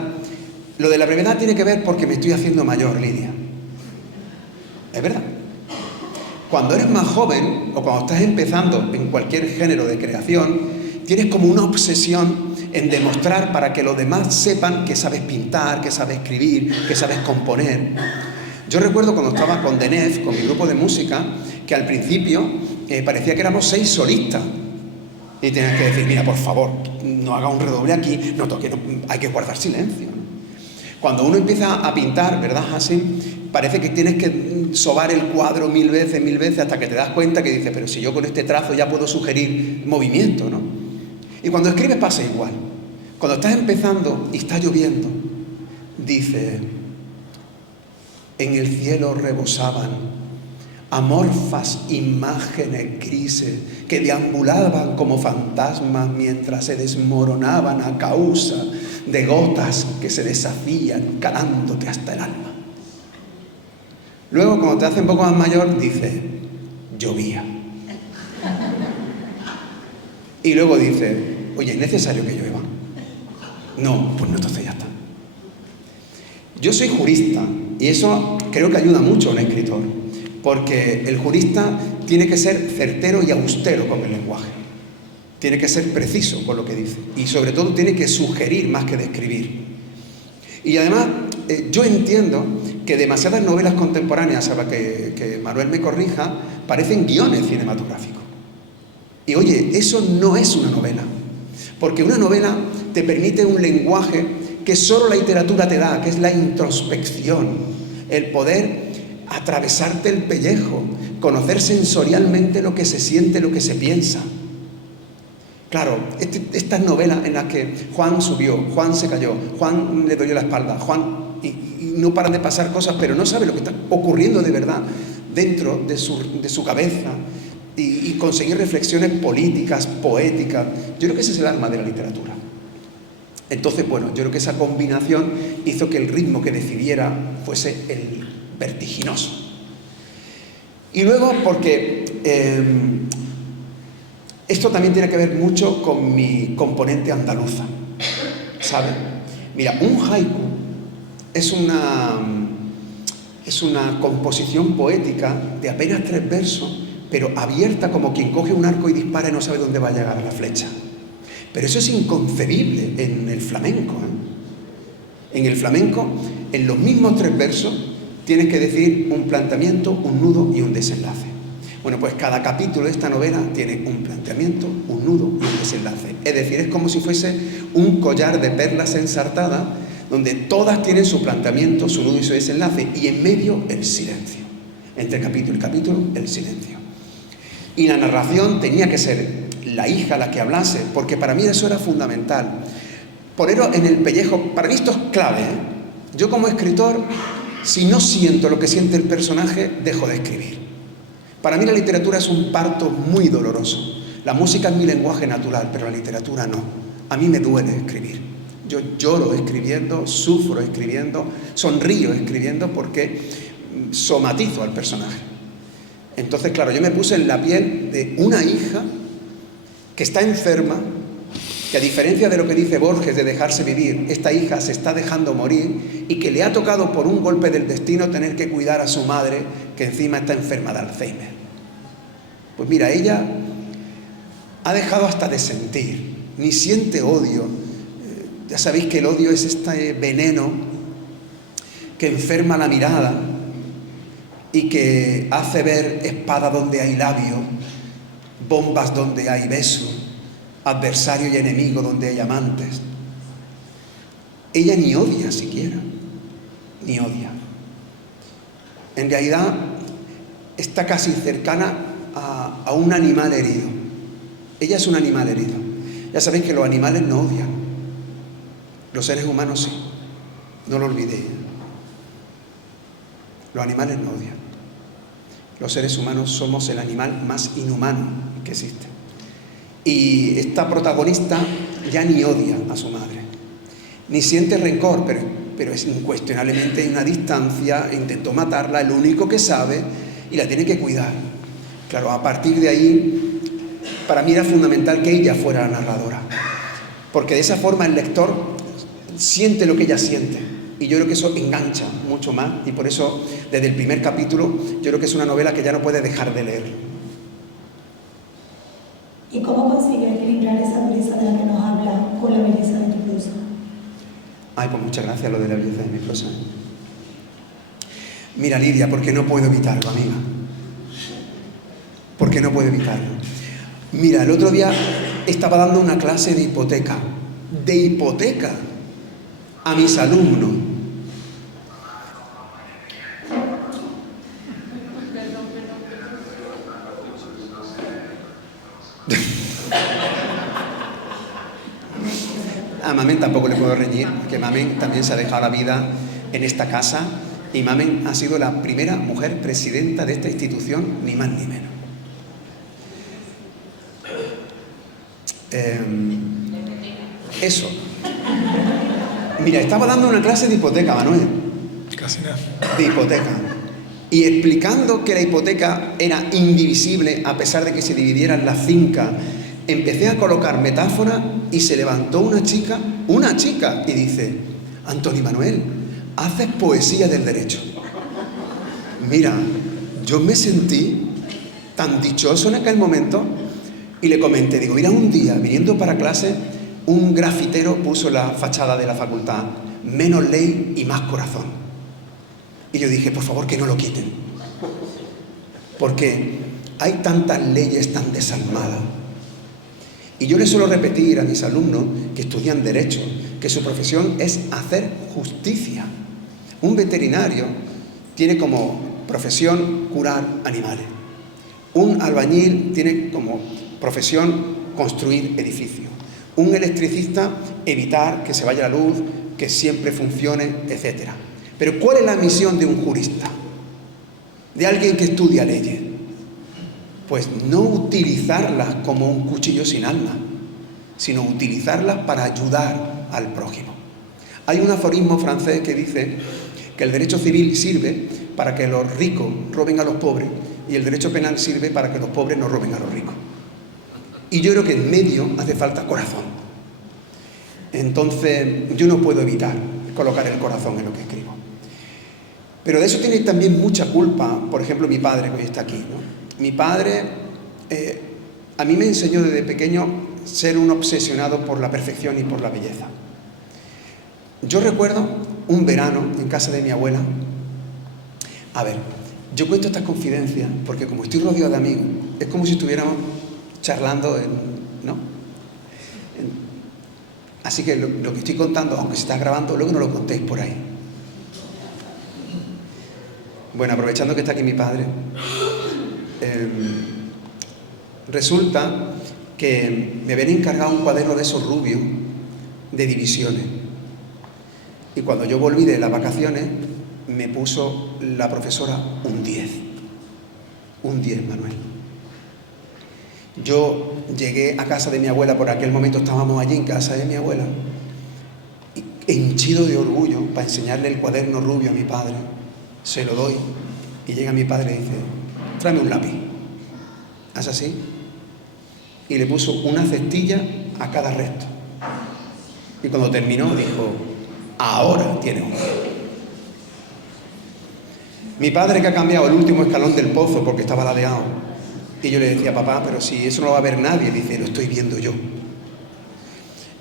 Lo de la brevedad tiene que ver porque me estoy haciendo mayor, Lidia. Es verdad. Cuando eres más joven o cuando estás empezando en cualquier género de creación, tienes como una obsesión en demostrar para que los demás sepan que sabes pintar, que sabes escribir, que sabes componer. Yo recuerdo cuando estaba con Denef, con mi grupo de música, que al principio parecía que éramos 6 solistas. Y tenías que decir, mira, por favor, no haga un redoble aquí, no toque, no, hay que guardar silencio. Cuando uno empieza a pintar, ¿verdad, Hasim? Parece que tienes que sobar el cuadro mil veces, hasta que te das cuenta que dices, pero si yo con este trazo ya puedo sugerir movimiento, ¿no? Y cuando escribes pasa igual. Cuando estás empezando y está lloviendo, dice, en el cielo rebosaban amorfas imágenes grises que deambulaban como fantasmas mientras se desmoronaban a causa de gotas que se deshacían calándote hasta el alma. Luego, cuando te hace un poco más mayor, dice, llovía. Y luego dice, oye, ¿es necesario que llueva? No, pues no, entonces ya está. Yo soy jurista y eso creo que ayuda mucho a un escritor, porque el jurista tiene que ser certero y austero con el lenguaje. Tiene que ser preciso con lo que dice y sobre todo tiene que sugerir más que describir. Y además, yo entiendo que demasiadas novelas contemporáneas, a la que Manuel me corrija, parecen guiones cinematográficos. Y oye, eso no es una novela, porque una novela te permite un lenguaje que solo la literatura te da, que es la introspección, el poder atravesarte el pellejo, conocer sensorialmente lo que se siente, lo que se piensa. Claro, estas novelas en las que Juan subió, Juan se cayó, Juan le dolió la espalda, Juan... Y no paran de pasar cosas, pero no sabe lo que está ocurriendo de verdad dentro de su cabeza y conseguir reflexiones políticas, poéticas. Yo creo que ese es el alma de la literatura. Entonces, bueno, yo creo que esa combinación hizo que el ritmo que decidiera fuese el vertiginoso. Y luego, porque esto también tiene que ver mucho con mi componente andaluza, ¿saben? Mira, un haiku es una composición poética de apenas 3 versos, pero abierta como quien coge un arco y dispara y no sabe dónde va a llegar la flecha. Pero eso es inconcebible en el flamenco, ¿eh? En el flamenco, en los mismos 3 versos, tienes que decir un planteamiento, un nudo y un desenlace. Bueno, pues cada capítulo de esta novela tiene un planteamiento, un nudo y un desenlace. Es decir, es como si fuese un collar de perlas ensartadas, donde todas tienen su planteamiento, su nudo y su desenlace, y en medio el silencio. Entre capítulo y capítulo, el silencio. Y la narración tenía que ser la hija la que hablase, porque para mí eso era fundamental. Ponerlo en el pellejo, para mí esto es clave, ¿eh? Yo como escritor, si no siento lo que siente el personaje, dejo de escribir. Para mí la literatura es un parto muy doloroso. La música es mi lenguaje natural, pero la literatura no. A mí me duele escribir. Yo lloro escribiendo, sufro escribiendo, sonrío escribiendo porque somatizo al personaje. Entonces, claro, yo me puse en la piel de una hija que está enferma, que a diferencia de lo que dice Borges de dejarse vivir, esta hija se está dejando morir y que le ha tocado por un golpe del destino tener que cuidar a su madre, que encima está enferma de Alzheimer. Pues mira, ella ha dejado hasta de sentir, ni siente odio. Ya sabéis que el odio es este veneno que enferma la mirada y que hace ver espada donde hay labio, bombas donde hay beso, adversario y enemigo donde hay amantes. Ella ni odia siquiera, ni odia. En realidad está casi cercana a un animal herido. Ella es un animal herido. Ya sabéis que los animales no odian. Los seres humanos sí. No lo olvidéis. Los animales no odian. Los seres humanos somos el animal más inhumano que existe. Y esta protagonista ya ni odia a su madre, ni siente rencor, pero es incuestionablemente una distancia, intentó matarla, el único que sabe, y la tiene que cuidar. Claro, a partir de ahí, para mí era fundamental que ella fuera la narradora, porque de esa forma el lector siente lo que ella siente, y yo creo que eso engancha mucho más, y por eso desde el primer capítulo yo creo que es una novela que ya no puede dejar de leer. ¿Y cómo consigues equilibrar esa belleza de la que nos habla con la belleza de tu prosa? Ay, pues muchas gracias lo de la belleza de mi prosa. Mira, Lidia, porque no puedo evitarlo, amiga. Porque no puedo evitarlo. Mira, el otro día estaba dando una clase de hipoteca a mis alumnos. A Mamen tampoco le puedo reñir, porque Mamen también se ha dejado la vida en esta casa y Mamen ha sido la primera mujer presidenta de esta institución, ni más ni menos. Eso. Mira, estaba dando una clase de hipoteca, Manuel. Casi nada. De hipoteca. Y explicando que la hipoteca era indivisible a pesar de que se dividieran las fincas, empecé a colocar metáforas y se levantó una chica, y dice: Antoni Manuel, haces poesía del derecho. Mira, yo me sentí tan dichoso en aquel momento y le comenté, digo, mira, un día, viniendo para clase, un grafitero puso en la fachada de la facultad: menos ley y más corazón. Y yo dije, por favor, que no lo quiten, porque hay tantas leyes tan desalmadas. Y yo les suelo repetir a mis alumnos que estudian Derecho que su profesión es hacer justicia. Un veterinario tiene como profesión curar animales. Un albañil tiene como profesión construir edificios. Un electricista evitar que se vaya la luz, que siempre funcione, etc. Pero ¿cuál es la misión de un jurista? De alguien que estudia leyes. Pues no utilizarlas como un cuchillo sin alma, sino utilizarlas para ayudar al prójimo. Hay un aforismo francés que dice que el derecho civil sirve para que los ricos roben a los pobres y el derecho penal sirve para que los pobres no roben a los ricos. Y yo creo que en medio hace falta corazón. Entonces yo no puedo evitar colocar el corazón en lo que escribo. Pero de eso tiene también mucha culpa, por ejemplo, mi padre, que hoy está aquí, ¿no? Mi padre a mí me enseñó desde pequeño ser un obsesionado por la perfección y por la belleza. Yo recuerdo un verano en casa de mi abuela. A ver, yo cuento estas confidencias porque como estoy rodeado de amigos, es como si estuviéramos charlando, ¿no? Así que lo que estoy contando, aunque se está grabando, luego no lo contéis por ahí. Bueno, aprovechando que está aquí mi padre, resulta que me habían encargado un cuaderno de esos rubios de divisiones. Y cuando yo volví de las vacaciones, me puso la profesora un 10. Un 10, Manuel. Yo llegué a casa de mi abuela, por aquel momento estábamos allí en casa de mi abuela, henchido de orgullo para enseñarle el cuaderno rubio a mi padre. Se lo doy y llega mi padre y dice: tráeme un lápiz. Haz así. Y le puso una cestilla a cada resto. Y cuando terminó dijo: ahora tiene un. Mi padre, que ha cambiado el último escalón del pozo porque estaba ladeado. Y yo le decía: papá, pero si eso no lo va a ver nadie. Dice: lo estoy viendo yo.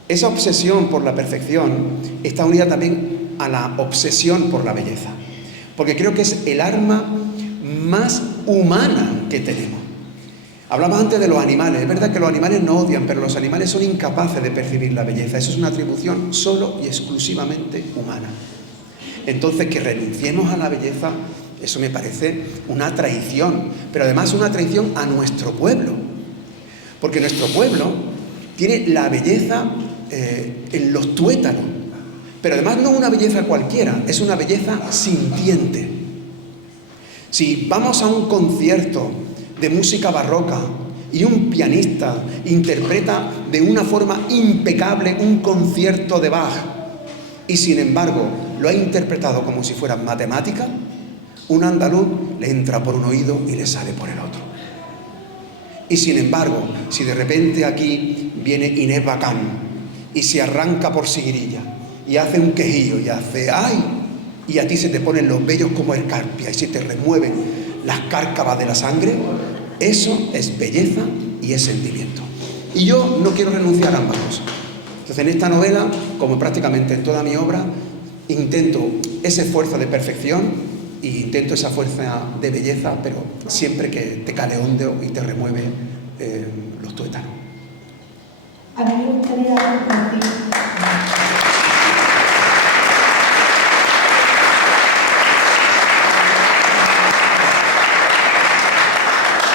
Esa obsesión por la perfección está unida también a la obsesión por la belleza. Porque creo que es el arma más humana que tenemos. Hablaba antes de los animales. Es verdad que los animales no odian, pero los animales son incapaces de percibir la belleza. Eso es una atribución solo y exclusivamente humana. Entonces, que renunciemos a la belleza, eso me parece una traición, pero además una traición a nuestro pueblo. Porque nuestro pueblo tiene la belleza en los tuétanos, pero además no una belleza cualquiera, es una belleza sintiente. Si vamos a un concierto de música barroca y un pianista interpreta de una forma impecable un concierto de Bach y sin embargo lo ha interpretado como si fueran matemáticas, un andaluz le entra por un oído y le sale por el otro. Y sin embargo, si de repente aquí viene Inés Bacán y se arranca por Siguirilla y hace un quejillo y hace ¡ay! Y a ti se te ponen los vellos como escarpia y se te remueven las cárcavas de la sangre, eso es belleza y es sentimiento. Y yo no quiero renunciar a ambas cosas. Entonces, en esta novela, como prácticamente en toda mi obra, intento ese esfuerzo de perfección e intento esa fuerza de belleza, pero siempre que te cale hondo y te remueve los tuétanos. A mí me gustaría compartir.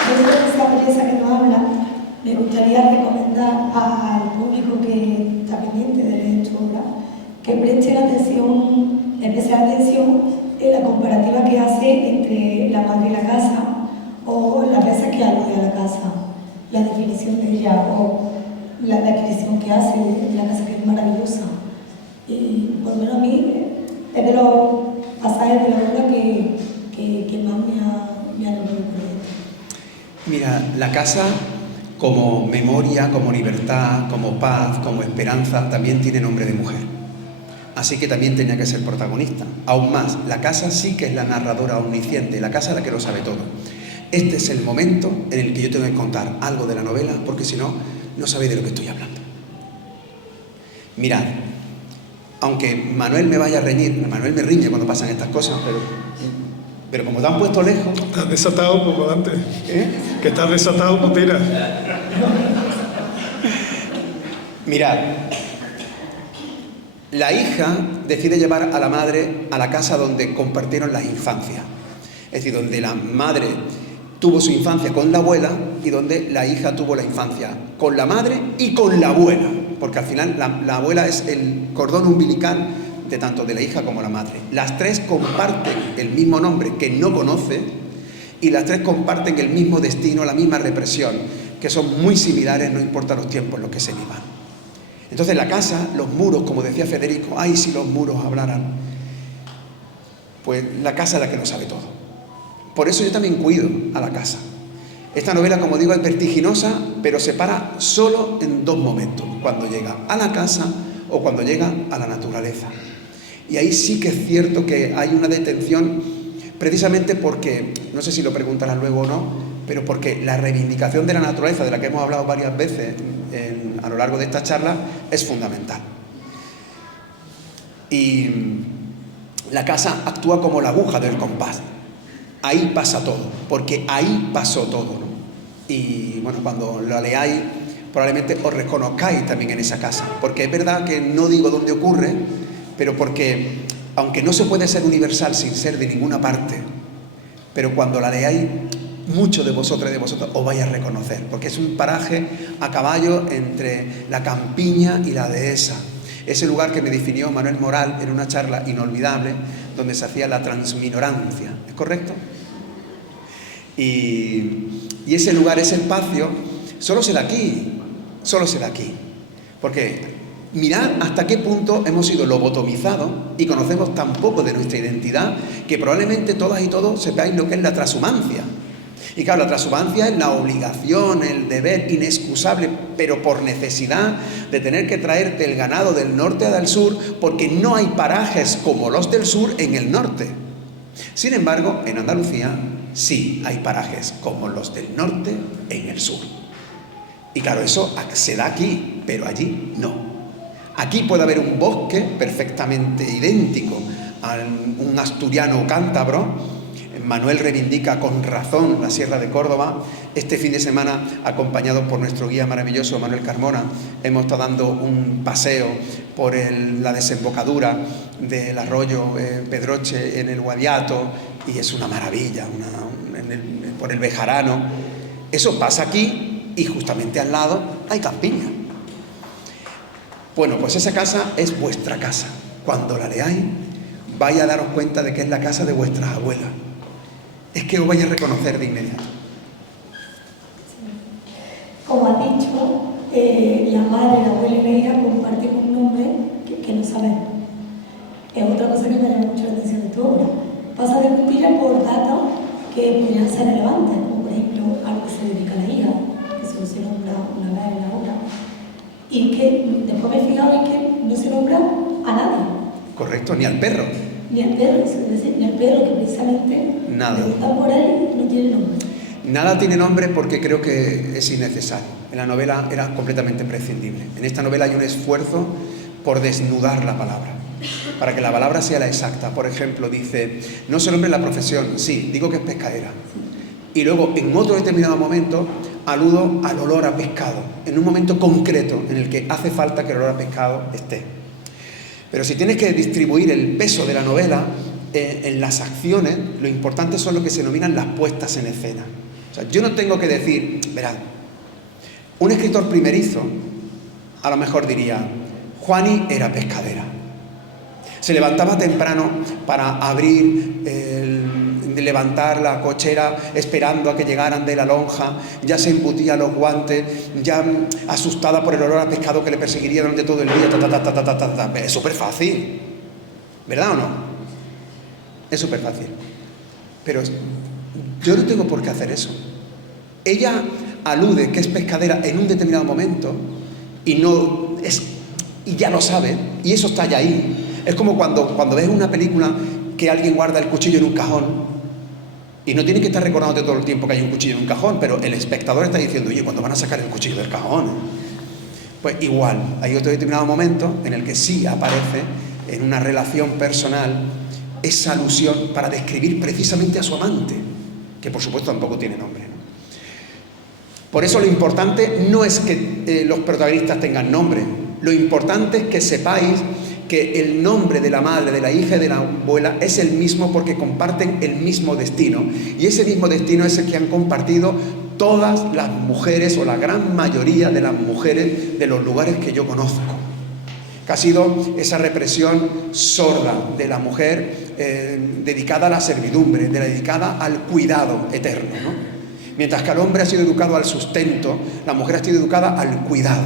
Dentro de esta belleza que nos habla, me gustaría recomendar al público que está pendiente de leer tu obra que preste especial atención en la comparativa que hace entre la madre y la casa, o las veces que alude a la casa, la definición de ella, o la descripción que hace de la casa, que es maravillosa. Y por lo menos a mí es de los pasajes de la obra que más me ha enamorado por ella. Mira, la casa como memoria, como libertad, como paz, como esperanza, también tiene nombre de mujer. Así que también tenía que ser protagonista. Aún más, la casa sí que es la narradora omnisciente, la casa es la que lo sabe todo. Este es el momento en el que yo tengo que contar algo de la novela, porque si no, no sabéis de lo que estoy hablando. Mirad, aunque Manuel me vaya a reñir, Manuel me riñe cuando pasan estas cosas, pero como te han puesto lejos... Estás desatado poco antes. Que estás desatado, pues tira. Mirad, la hija decide llevar a la madre a la casa donde compartieron las infancias. Es decir, donde la madre tuvo su infancia con la abuela y donde la hija tuvo la infancia con la madre y con la abuela. Porque al final la abuela es el cordón umbilical de tanto de la hija como la madre. Las tres comparten el mismo nombre que no conoce y las tres comparten el mismo destino, la misma represión, que son muy similares, no importa los tiempos en los que se vivan. Entonces la casa, los muros, como decía Federico, ¡ay, si los muros hablaran! Pues la casa es la que lo sabe todo. Por eso yo también cuido a la casa. Esta novela, como digo, es vertiginosa, pero se para solo en dos momentos, cuando llega a la casa o cuando llega a la naturaleza. Y ahí sí que es cierto que hay una detención, precisamente porque, no sé si lo preguntarás luego o no, pero porque la reivindicación de la naturaleza, de la que hemos hablado varias veces a lo largo de esta charla, es fundamental. Y la casa actúa como la aguja del compás. Ahí pasa todo, porque ahí pasó todo, ¿no? Y bueno, cuando la leáis, probablemente os reconozcáis también en esa casa, porque es verdad que no digo dónde ocurre, pero porque, aunque no se puede ser universal sin ser de ninguna parte, pero cuando la leáis, muchos de vosotros y de vosotros os vais a reconocer, porque es un paraje a caballo entre la campiña y la dehesa, ese lugar que me definió Manuel Moral en una charla inolvidable donde se hacía la transminorancia, ¿es correcto? Y ese lugar, ese espacio, solo se da aquí, porque mirad hasta qué punto hemos sido lobotomizados y conocemos tan poco de nuestra identidad que probablemente todas y todos sepáis lo que es la transhumancia. Y claro, la transhumancia es la obligación, el deber inexcusable, pero por necesidad, de tener que traerte el ganado del norte al sur, porque no hay parajes como los del sur en el norte. Sin embargo, en Andalucía sí hay parajes como los del norte en el sur. Y claro, eso se da aquí, pero allí no. Aquí puede haber un bosque perfectamente idéntico a un asturiano cántabro. Manuel reivindica con razón la Sierra de Córdoba. Este fin de semana, acompañado por nuestro guía maravilloso Manuel Carmona, hemos estado dando un paseo por la desembocadura del arroyo Pedroche en el Guadiato, y es una maravilla, por el Bejarano. Eso pasa aquí y justamente al lado hay campiña. Bueno, pues esa casa es vuestra casa. Cuando la leáis, vais a daros cuenta de que es la casa de vuestras abuelas. Es que os vais a reconocer de inmediato. Como has dicho, la madre, la abuela y la hija comparten un nombre que no sabemos. Es otra cosa que me llama mucho la atención de tu obra. Pasa de cumplir por datos que podrían ser relevantes, como por ejemplo algo que se dedica a la hija, que solo se nombra una vez en la obra, y que después me he fijado en que no se nombra a nadie. Correcto, ni al perro. Ni al perro, es decir, ni al perro, que precisamente nada. Está por ahí, no tiene nombre. Nada tiene nombre porque creo que es innecesario. En la novela era completamente prescindible. En esta novela hay un esfuerzo por desnudar la palabra, para que la palabra sea la exacta. Por ejemplo, dice, no se nombre la profesión, sí, digo que es pescadera. Y luego, en otro determinado momento, aludo al olor a pescado, en un momento concreto en el que hace falta que el olor a pescado esté. Pero si tienes que distribuir el peso de la novela en las acciones, lo importante son lo que se denominan las puestas en escena. O sea, yo no tengo que decir, verán, un escritor primerizo a lo mejor diría, Juani era pescadera. Se levantaba temprano para levantar la cochera esperando a que llegaran de la lonja, ya se embutía los guantes, ya asustada por el olor a pescado que le perseguiría durante todo el día. Es súper fácil, ¿verdad o no? Es súper fácil. Pero yo no tengo por qué hacer eso. Ella alude que es pescadera en un determinado momento y ya lo sabe, y eso está ya ahí. Es como cuando ves una película que alguien guarda el cuchillo en un cajón. Y no tiene que estar recordándote todo el tiempo que hay un cuchillo en un cajón, pero el espectador está diciendo, oye, ¿cuándo van a sacar el cuchillo del cajón? Pues igual, hay otro determinado momento en el que sí aparece en una relación personal esa alusión para describir precisamente a su amante, que por supuesto tampoco tiene nombre, ¿no? Por eso lo importante no es que los protagonistas tengan nombre, lo importante es que sepáis que el nombre de la madre, de la hija y de la abuela es el mismo porque comparten el mismo destino. Y ese mismo destino es el que han compartido todas las mujeres o la gran mayoría de las mujeres de los lugares que yo conozco. Que ha sido esa represión sorda de la mujer dedicada a la servidumbre, dedicada al cuidado eterno, ¿no? Mientras que el hombre ha sido educado al sustento, la mujer ha sido educada al cuidado.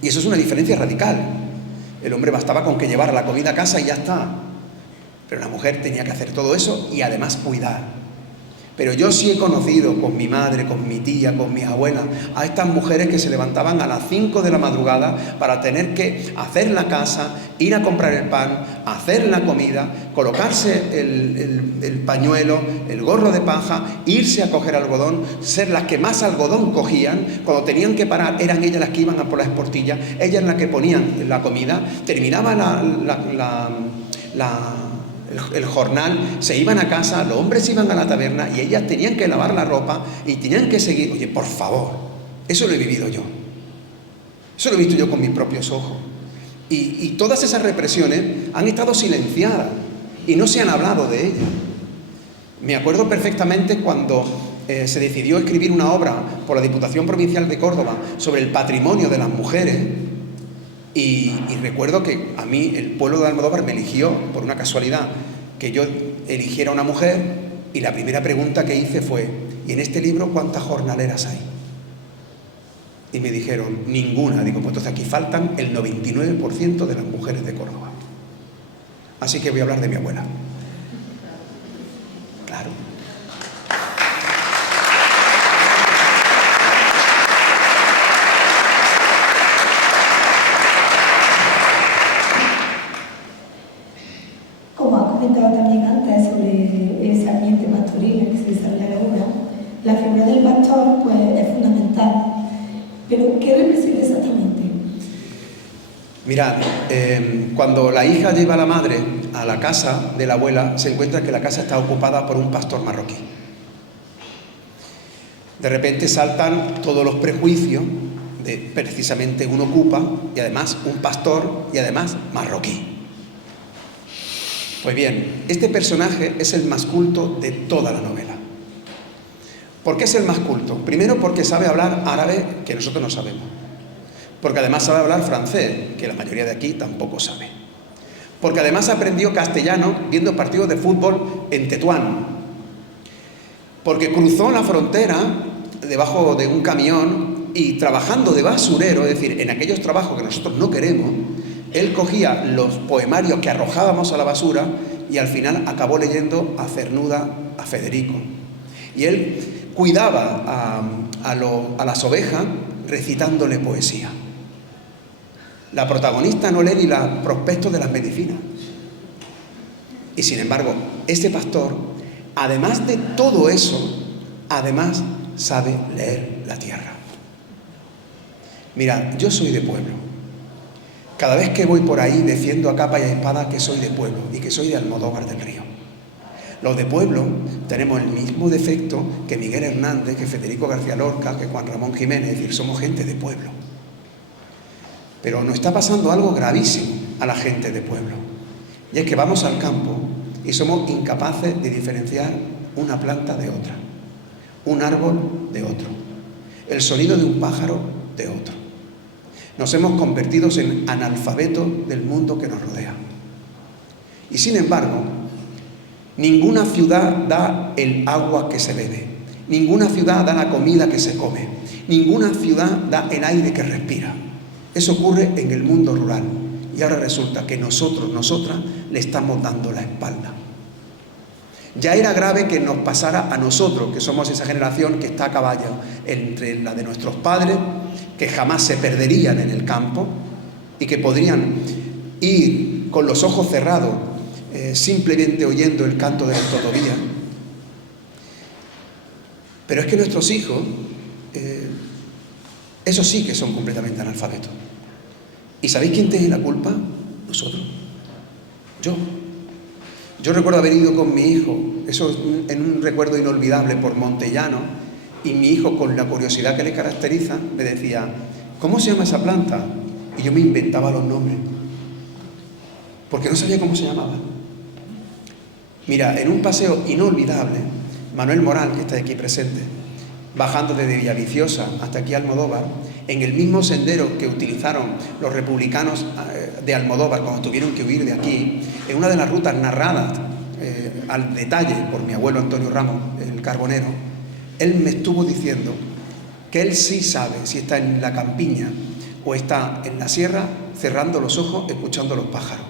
Y eso es una diferencia radical. El hombre bastaba con que llevara la comida a casa y ya está. Pero la mujer tenía que hacer todo eso y además cuidar. Pero yo sí he conocido con mi madre, con mi tía, con mis abuelas, a estas mujeres que se levantaban a las 5 de la madrugada para tener que hacer la casa, ir a comprar el pan, hacer la comida, colocarse el pañuelo, el gorro de paja, irse a coger algodón, ser las que más algodón cogían. Cuando tenían que parar, eran ellas las que iban a por las esportillas, ellas las que ponían la comida, terminaba el jornal, se iban a casa, los hombres iban a la taberna y ellas tenían que lavar la ropa y tenían que seguir. Oye, por favor, eso lo he vivido yo. Eso lo he visto yo con mis propios ojos. Y todas esas represiones han estado silenciadas y no se han hablado de ellas. Me acuerdo perfectamente cuando se decidió escribir una obra por la Diputación Provincial de Córdoba sobre el patrimonio de las mujeres. Y recuerdo que a mí el pueblo de Almodóvar me eligió por una casualidad, que yo eligiera una mujer, y la primera pregunta que hice fue: ¿y en este libro cuántas jornaleras hay? Y me dijeron: ninguna. Digo, pues entonces aquí faltan el 99% de las mujeres de Córdoba. Así que voy a hablar de mi abuela. Claro. Como has comentado también antes sobre ese ambiente pastoril en que se desarrolla la obra, la figura del pastor pues, es fundamental. Pero, ¿qué representa exactamente? Mirad, cuando la hija lleva a la madre a la casa de la abuela, se encuentra que la casa está ocupada por un pastor marroquí. De repente saltan todos los prejuicios de precisamente un ocupa, y además un pastor, y además marroquí. Pues bien, este personaje es el más culto de toda la novela. ¿Por qué es el más culto? Primero porque sabe hablar árabe, que nosotros no sabemos. Porque además sabe hablar francés, que la mayoría de aquí tampoco sabe. Porque además aprendió castellano viendo partidos de fútbol en Tetuán. Porque cruzó la frontera debajo de un camión y trabajando de basurero, es decir, en aquellos trabajos que nosotros no queremos, él cogía los poemarios que arrojábamos a la basura y al final acabó leyendo a Cernuda, a Federico. Y él cuidaba a las ovejas recitándole poesía. La protagonista no lee ni los prospectos de las medicinas. Y sin embargo, ese pastor, además de todo eso, además sabe leer la tierra. Mirad, yo soy de pueblo. Cada vez que voy por ahí defiendo a capa y a espada que soy de pueblo y que soy de Almodóvar del Río. Los de pueblo tenemos el mismo defecto que Miguel Hernández, que Federico García Lorca, que Juan Ramón Jiménez, es decir, somos gente de pueblo. Pero nos está pasando algo gravísimo a la gente de pueblo. Y es que vamos al campo y somos incapaces de diferenciar una planta de otra, un árbol de otro, el sonido de un pájaro de otro. Nos hemos convertido en analfabetos del mundo que nos rodea. Y sin embargo, ninguna ciudad da el agua que se bebe, ninguna ciudad da la comida que se come, ninguna ciudad da el aire que respira. Eso ocurre en el mundo rural y ahora resulta que nosotras le estamos dando la espalda. Ya era grave que nos pasara a nosotros, que somos esa generación que está a caballo entre la de nuestros padres, que jamás se perderían en el campo y que podrían ir con los ojos cerrados simplemente oyendo el canto de las totovías. Pero es que nuestros hijos, esos sí que son completamente analfabetos. ¿Y sabéis quién tiene la culpa? Nosotros. Yo recuerdo haber ido con mi hijo, eso en un recuerdo inolvidable, por Montellano, y mi hijo, con la curiosidad que le caracteriza, me decía: ¿cómo se llama esa planta? Y yo me inventaba los nombres, porque no sabía cómo se llamaba. Mira, en un paseo inolvidable, Manuel Moral, que está aquí presente, bajando desde Villaviciosa hasta aquí a Almodóvar, en el mismo sendero que utilizaron los republicanos de Almodóvar cuando tuvieron que huir de aquí, en una de las rutas narradas al detalle por mi abuelo Antonio Ramos, el carbonero, él me estuvo diciendo que él sí sabe si está en la campiña o está en la sierra, cerrando los ojos, escuchando los pájaros.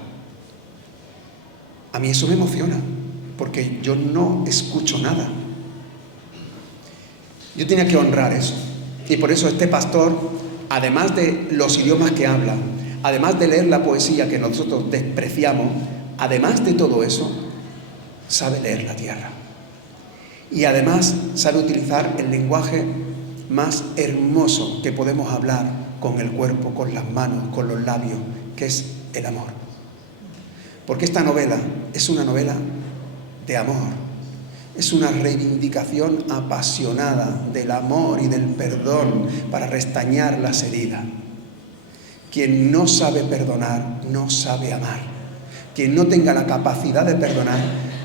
A mí eso me emociona, porque yo no escucho nada. Yo tenía que honrar eso. Y por eso este pastor, además de los idiomas que habla, además de leer la poesía que nosotros despreciamos, además de todo eso, sabe leer la tierra. Y además sabe utilizar el lenguaje más hermoso que podemos hablar con el cuerpo, con las manos, con los labios, que es el amor. Porque esta novela es una novela de amor. Es una reivindicación apasionada del amor y del perdón para restañar las heridas. Quien no sabe perdonar, no sabe amar. Quien no tenga la capacidad de perdonar,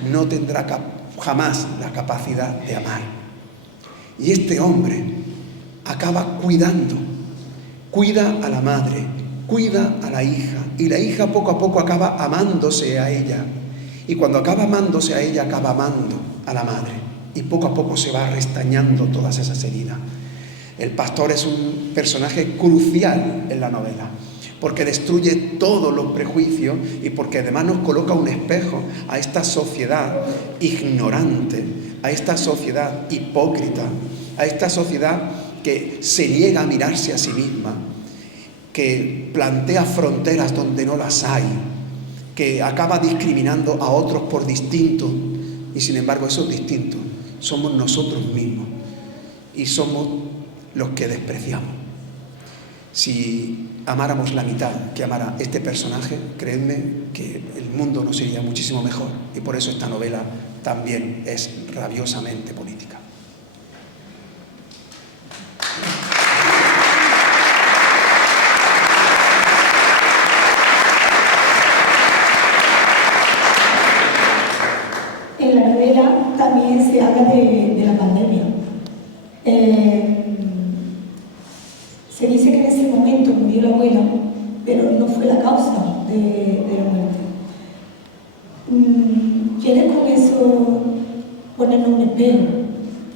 no tendrá jamás la capacidad de amar. Y este hombre acaba cuidando. Cuida a la madre, cuida a la hija y la hija poco a poco acaba amándose a ella. Y cuando acaba amándose a ella, acaba amando a la madre. Y poco a poco se va restañando todas esas heridas. El pastor es un personaje crucial en la novela, porque destruye todos los prejuicios y porque además nos coloca un espejo a esta sociedad ignorante, a esta sociedad hipócrita, a esta sociedad que se niega a mirarse a sí misma, que plantea fronteras donde no las hay, que acaba discriminando a otros por distintos, y sin embargo esos distintos somos nosotros mismos y somos los que despreciamos. Si amáramos la mitad que amara este personaje, creedme que el mundo nos iría muchísimo mejor, y por eso esta novela también es rabiosamente política. En la novela también se habla de la pandemia. Se dice que en ese momento murió la abuela, pero no fue la causa de la muerte. ¿Quieres con eso ponernos un espejo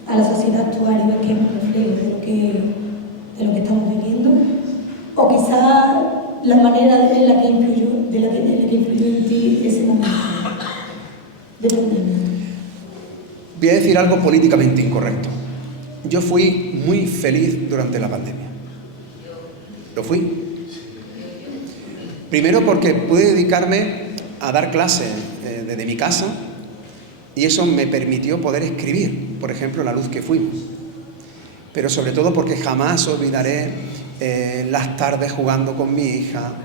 a la sociedad actual y ver que es un reflejo de lo que estamos viviendo? O quizá la manera en la que influyó en ti ese momento de pandemia. Voy a decir algo políticamente incorrecto. Yo fui muy feliz durante la pandemia. Lo fui. Primero porque pude dedicarme a dar clases desde mi casa y eso me permitió poder escribir, por ejemplo, La luz que fuimos. Pero sobre todo porque jamás olvidaré las tardes jugando con mi hija,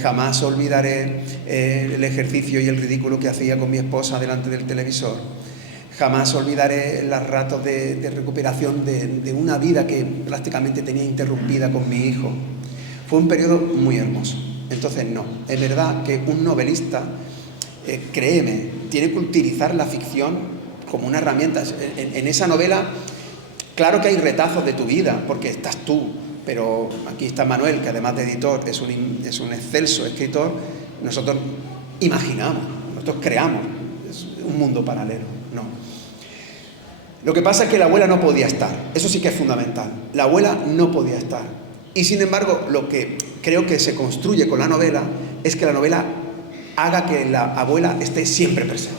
jamás olvidaré el ejercicio y el ridículo que hacía con mi esposa delante del televisor. Jamás olvidaré los ratos de recuperación de una vida que prácticamente tenía interrumpida con mi hijo. Fue un periodo muy hermoso. Entonces, no, es verdad que un novelista, créeme, tiene que utilizar la ficción como una herramienta. En esa novela, claro que hay retazos de tu vida, porque estás tú, pero aquí está Manuel, que además de editor es un excelso escritor. Nosotros imaginamos, nosotros creamos, es un mundo paralelo. No. Lo que pasa es que la abuela no podía estar. Eso sí que es fundamental. La abuela no podía estar. Y sin embargo, lo que creo que se construye con la novela es que la novela haga que la abuela esté siempre presente.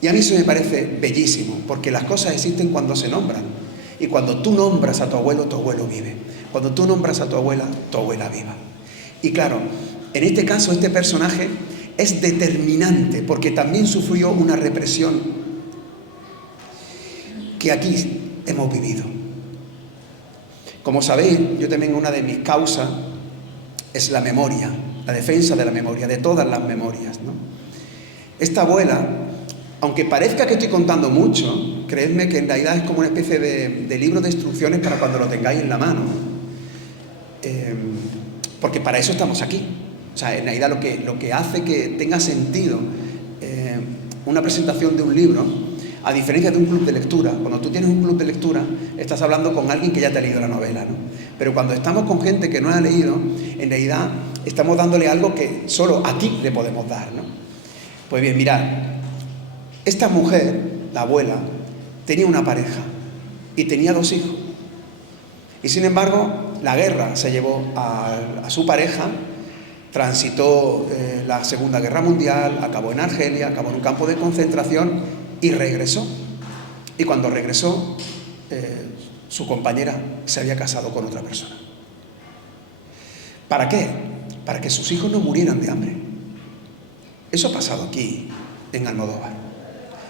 Y a mí eso me parece bellísimo, porque las cosas existen cuando se nombran. Y cuando tú nombras a tu abuelo vive. Cuando tú nombras a tu abuela viva. Y claro, en este caso, este personaje es determinante, porque también sufrió una represión que aquí hemos vivido. Como sabéis, yo también una de mis causas es la memoria, la defensa de la memoria, de todas las memorias, ¿no? Esta abuela, aunque parezca que estoy contando mucho, creedme que en realidad es como una especie de libro de instrucciones para cuando lo tengáis en la mano. Porque para eso estamos aquí. O sea, en realidad lo que hace que tenga sentido una presentación de un libro, a diferencia de un club de lectura. Cuando tú tienes un club de lectura, estás hablando con alguien que ya te ha leído la novela, ¿no? Pero cuando estamos con gente que no ha leído, en realidad estamos dándole algo que solo a ti le podemos dar, ¿no? Pues bien, mirad, esta mujer, la abuela, tenía una pareja y tenía 2 hijos. Y sin embargo, la guerra se llevó a su pareja, transitó la Segunda Guerra Mundial, acabó en Argelia, acabó en un campo de concentración y regresó. Y cuando regresó, su compañera se había casado con otra persona. ¿Para qué? Para que sus hijos no murieran de hambre. Eso ha pasado aquí, en Almodóvar.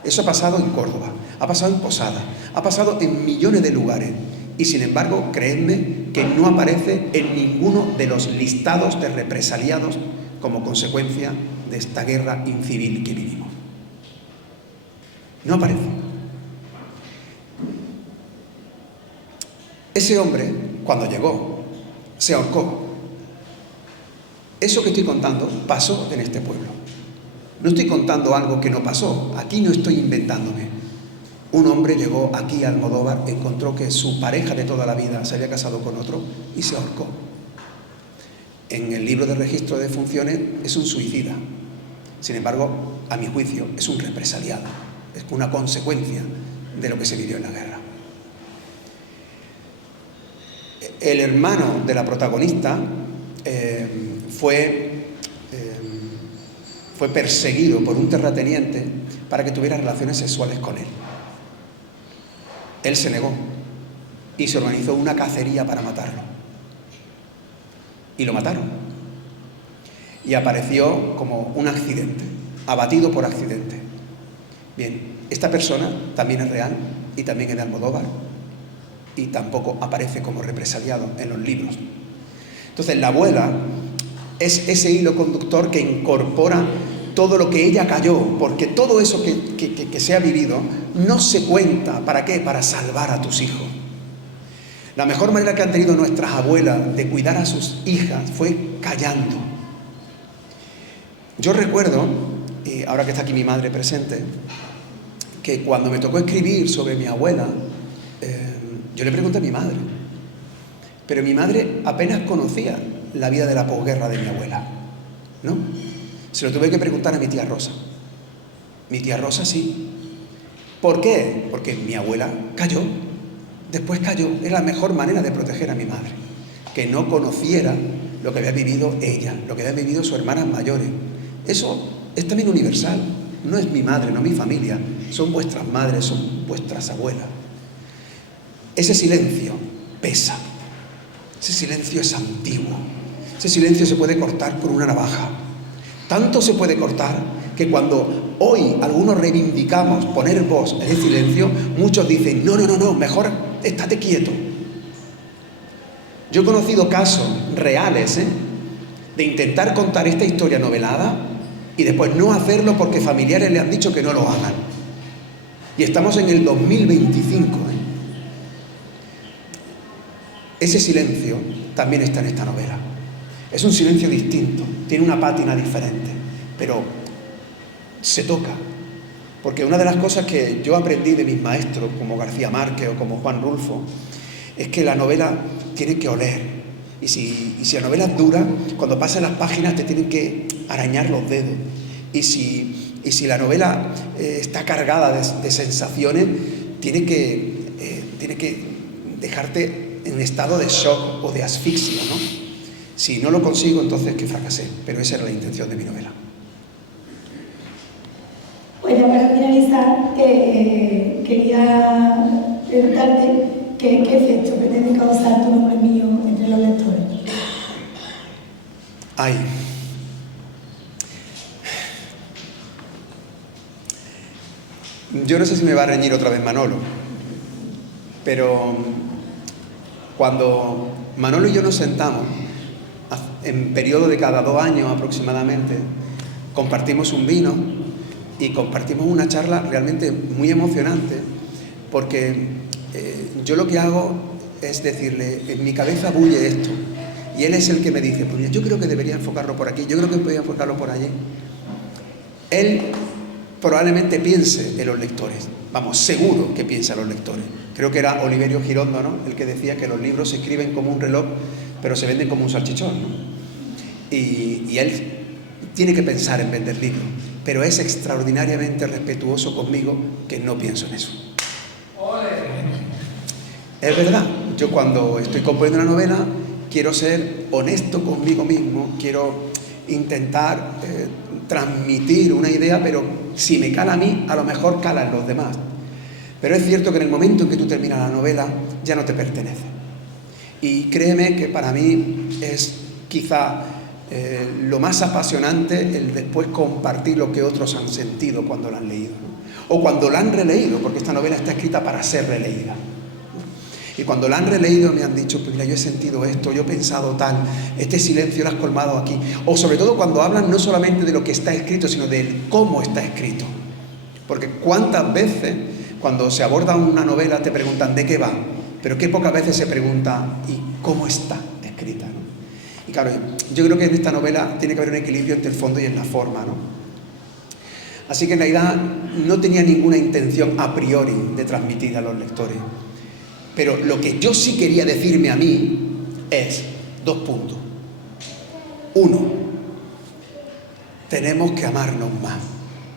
Eso ha pasado en Córdoba, ha pasado en Posada, ha pasado en millones de lugares. Y sin embargo, creedme que no aparece en ninguno de los listados de represaliados como consecuencia de esta guerra incivil que vivimos. No aparece. Ese hombre, cuando llegó, se ahorcó. Eso que estoy contando pasó en este pueblo. No estoy contando algo que no pasó. Aquí no estoy inventándome. Un hombre llegó aquí a Almodóvar, encontró que su pareja de toda la vida se había casado con otro y se ahorcó. en el libro de registro de defunciones es un suicida. Sin embargo, a mi juicio, es un represaliado, es una consecuencia de lo que se vivió en la guerra. El hermano de la protagonista fue perseguido por un terrateniente para que tuviera relaciones sexuales con él. Él se negó y se organizó una cacería para matarlo. Y lo mataron. Y apareció como un accidente, abatido por accidente. Bien, esta persona también es real y también es de Almodóvar y tampoco aparece como represaliado en los libros. Entonces la abuela es ese hilo conductor que incorpora todo lo que ella cayó, porque todo eso que se ha vivido no se cuenta. ¿Para qué? Para salvar a tus hijos. La mejor manera que han tenido nuestras abuelas de cuidar a sus hijas fue callando. Yo recuerdo, y ahora que está aquí mi madre presente, que cuando me tocó escribir sobre mi abuela, yo le pregunté a mi madre, pero mi madre apenas conocía la vida de la posguerra de mi abuela, ¿no? Se lo tuve que preguntar a mi tía Rosa. Mi tía Rosa sí. ¿Por qué? Porque mi abuela cayó, después cayó. Era la mejor manera de proteger a mi madre, que no conociera lo que había vivido ella, lo que habían vivido sus hermanas mayores. Eso es también universal. No es mi madre, no mi familia. Son vuestras madres, son vuestras abuelas. Ese silencio pesa. Ese silencio es antiguo. Ese silencio se puede cortar con una navaja. Tanto se puede cortar que cuando hoy algunos reivindicamos poner voz en el silencio, muchos dicen, no, mejor estate quieto. Yo he conocido casos reales, de intentar contar esta historia novelada y después no hacerlo porque familiares le han dicho que no lo hagan. Y estamos en el 2025. Ese silencio también está en esta novela. Es un silencio distinto, tiene una pátina diferente, pero se toca. Porque una de las cosas que yo aprendí de mis maestros, como García Márquez o como Juan Rulfo, es que la novela tiene que oler. Y si la novela es dura, cuando pasan las páginas te tienen que arañar los dedos. Y si la novela está cargada de sensaciones, tiene que dejarte en un estado de shock o de asfixia, ¿no? Si no lo consigo, entonces que fracasé. Pero esa era la intención de mi novela. Pues ya para finalizar, quería preguntarte qué efecto pretende causar tu nombre mío entre los lectores. Ay. Yo no sé si me va a reñir otra vez Manolo, pero cuando Manolo y yo nos sentamos, en periodo de cada 2 años aproximadamente, compartimos un vino y compartimos una charla realmente muy emocionante, porque yo lo que hago es decirle, en mi cabeza bulle esto, y él es el que me dice, pues mira, yo creo que debería enfocarlo por aquí, yo creo que podría enfocarlo por allí. Él probablemente piense en los lectores, vamos, seguro que piensa en los lectores. Creo que era Oliverio Girondo, ¿no?, el que decía que los libros se escriben como un reloj, pero se venden como un salchichón, ¿no? Y él tiene que pensar en vender libros, pero es extraordinariamente respetuoso conmigo, que no pienso en eso. Es verdad, yo cuando estoy componiendo una novela quiero ser honesto conmigo mismo, quiero intentar transmitir una idea, pero si me cala a mí, a lo mejor cala en los demás. Pero es cierto que en el momento en que tú terminas la novela ya no te pertenece. Y créeme que para mí es quizá lo más apasionante el después compartir lo que otros han sentido cuando la han leído, ¿no? O cuando la han releído, porque esta novela está escrita para ser releída, ¿no? Y cuando la han releído me han dicho, pues mira, yo he sentido esto, yo he pensado tal, este silencio lo has colmado aquí. O sobre todo cuando hablan no solamente de lo que está escrito, sino de cómo está escrito. Porque cuántas veces cuando se aborda una novela te preguntan de qué va, pero qué pocas veces se pregunta ¿y cómo está escrita?, ¿no? Y claro, yo creo que en esta novela tiene que haber un equilibrio entre el fondo y en la forma, ¿no? Así que en realidad no tenía ninguna intención a priori de transmitir a los lectores. Pero lo que yo sí quería decirme a mí es 2 puntos. Uno, tenemos que amarnos más,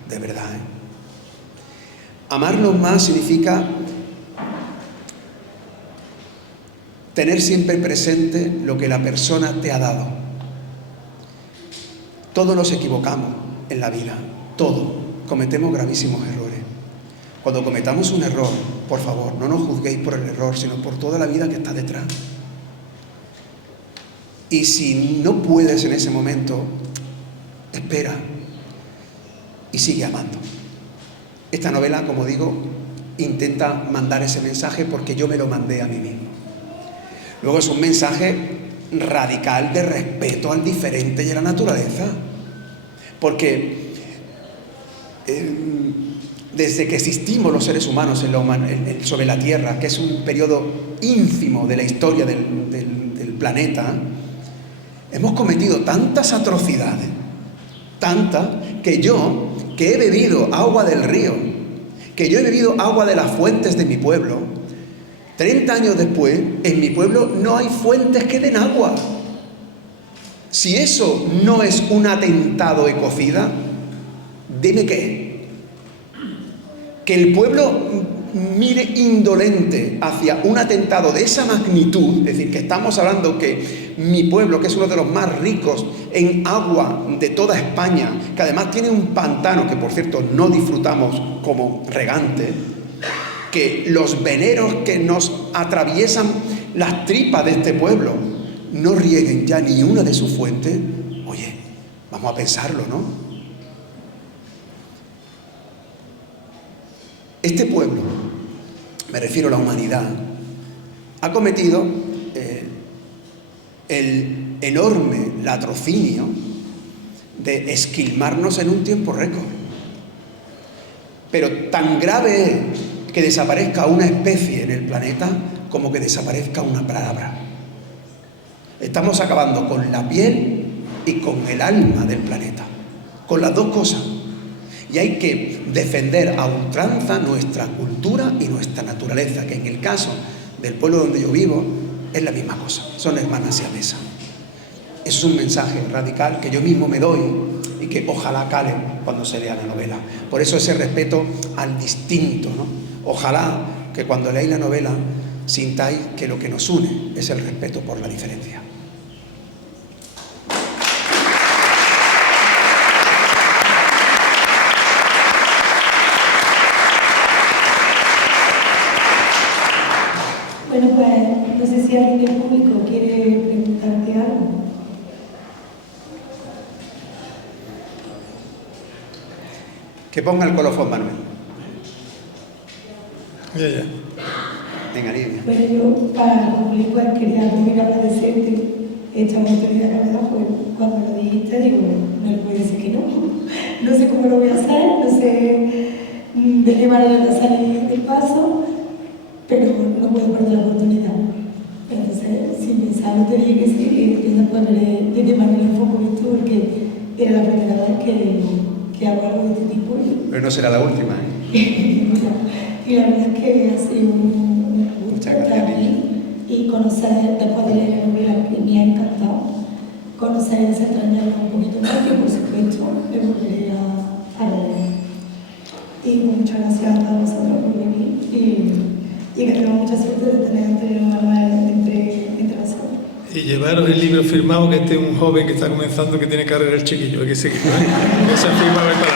de verdad, ¿eh? Amarnos más significa tener siempre presente lo que la persona te ha dado. Todos nos equivocamos en la vida, todos cometemos gravísimos errores. Cuando cometamos un error, por favor, no nos juzguéis por el error, sino por toda la vida que está detrás. Y si no puedes en ese momento, espera y sigue amando. Esta novela, como digo, intenta mandar ese mensaje porque yo me lo mandé a mí mismo. Luego es un mensaje radical de respeto al diferente y a la naturaleza. Porque desde que existimos los seres humanos sobre la Tierra, que es un periodo ínfimo de la historia del planeta, hemos cometido tantas atrocidades, tantas, que he bebido agua del río, que yo he bebido agua de las fuentes de mi pueblo, 30 años después, en mi pueblo no hay fuentes que den agua. Si eso no es un atentado ecocida, dime qué. Que el pueblo mire indolente hacia un atentado de esa magnitud, es decir, que estamos hablando que mi pueblo, que es uno de los más ricos en agua de toda España, que además tiene un pantano que, por cierto, no disfrutamos como regante, que los veneros que nos atraviesan las tripas de este pueblo no rieguen ya ni una de sus fuentes, oye, vamos a pensarlo, ¿no? Este pueblo, me refiero a la humanidad, ha cometido el enorme latrocinio de esquilmarnos en un tiempo récord. Pero tan grave es que desaparezca una especie en el planeta como que desaparezca una palabra. Estamos acabando con la piel y con el alma del planeta, con las dos cosas. Y hay que defender a ultranza nuestra cultura y nuestra naturaleza, que en el caso del pueblo donde yo vivo es la misma cosa, son hermanas siamesas. Eso es un mensaje radical que yo mismo me doy y que ojalá cale cuando se lea la novela. Por eso ese respeto al distinto, ¿no? Ojalá que cuando leáis la novela sintáis que lo que nos une es el respeto por la diferencia. Bueno, pues no sé si alguien del público quiere preguntarte algo. Que ponga el colofón, Manuel. Ya. Venga, Lidia. Bueno, yo para concluir pues quería primero agradecerte esta oportunidad que me da, pues cuando lo dijiste digo, no le puedo decir que no. No sé cómo lo voy a hacer, no sé de qué manera voy a salir del paso, pero no puedo perder la oportunidad. Entonces, sin pensarlo te dije que sí, que después de qué manera enfoco esto, porque era la primera vez que hago algo de este tipo. Pero no será la última, ¿eh? Y la verdad es que ha sido un gusto para mí y conocer, después de leer la novela, que me ha encantado, conocer ese extrañarlo un poquito más, que por supuesto me volveré a leer. Y muchas gracias a vosotros por venir y que tenemos mucha suerte de tener Antonio Manuel entre nosotros. Y llevaros el libro firmado, que este es un joven que está comenzando, que tiene carrera el chiquillo, hay que seguirlo, ¿eh? Esa firma, ¿verdad?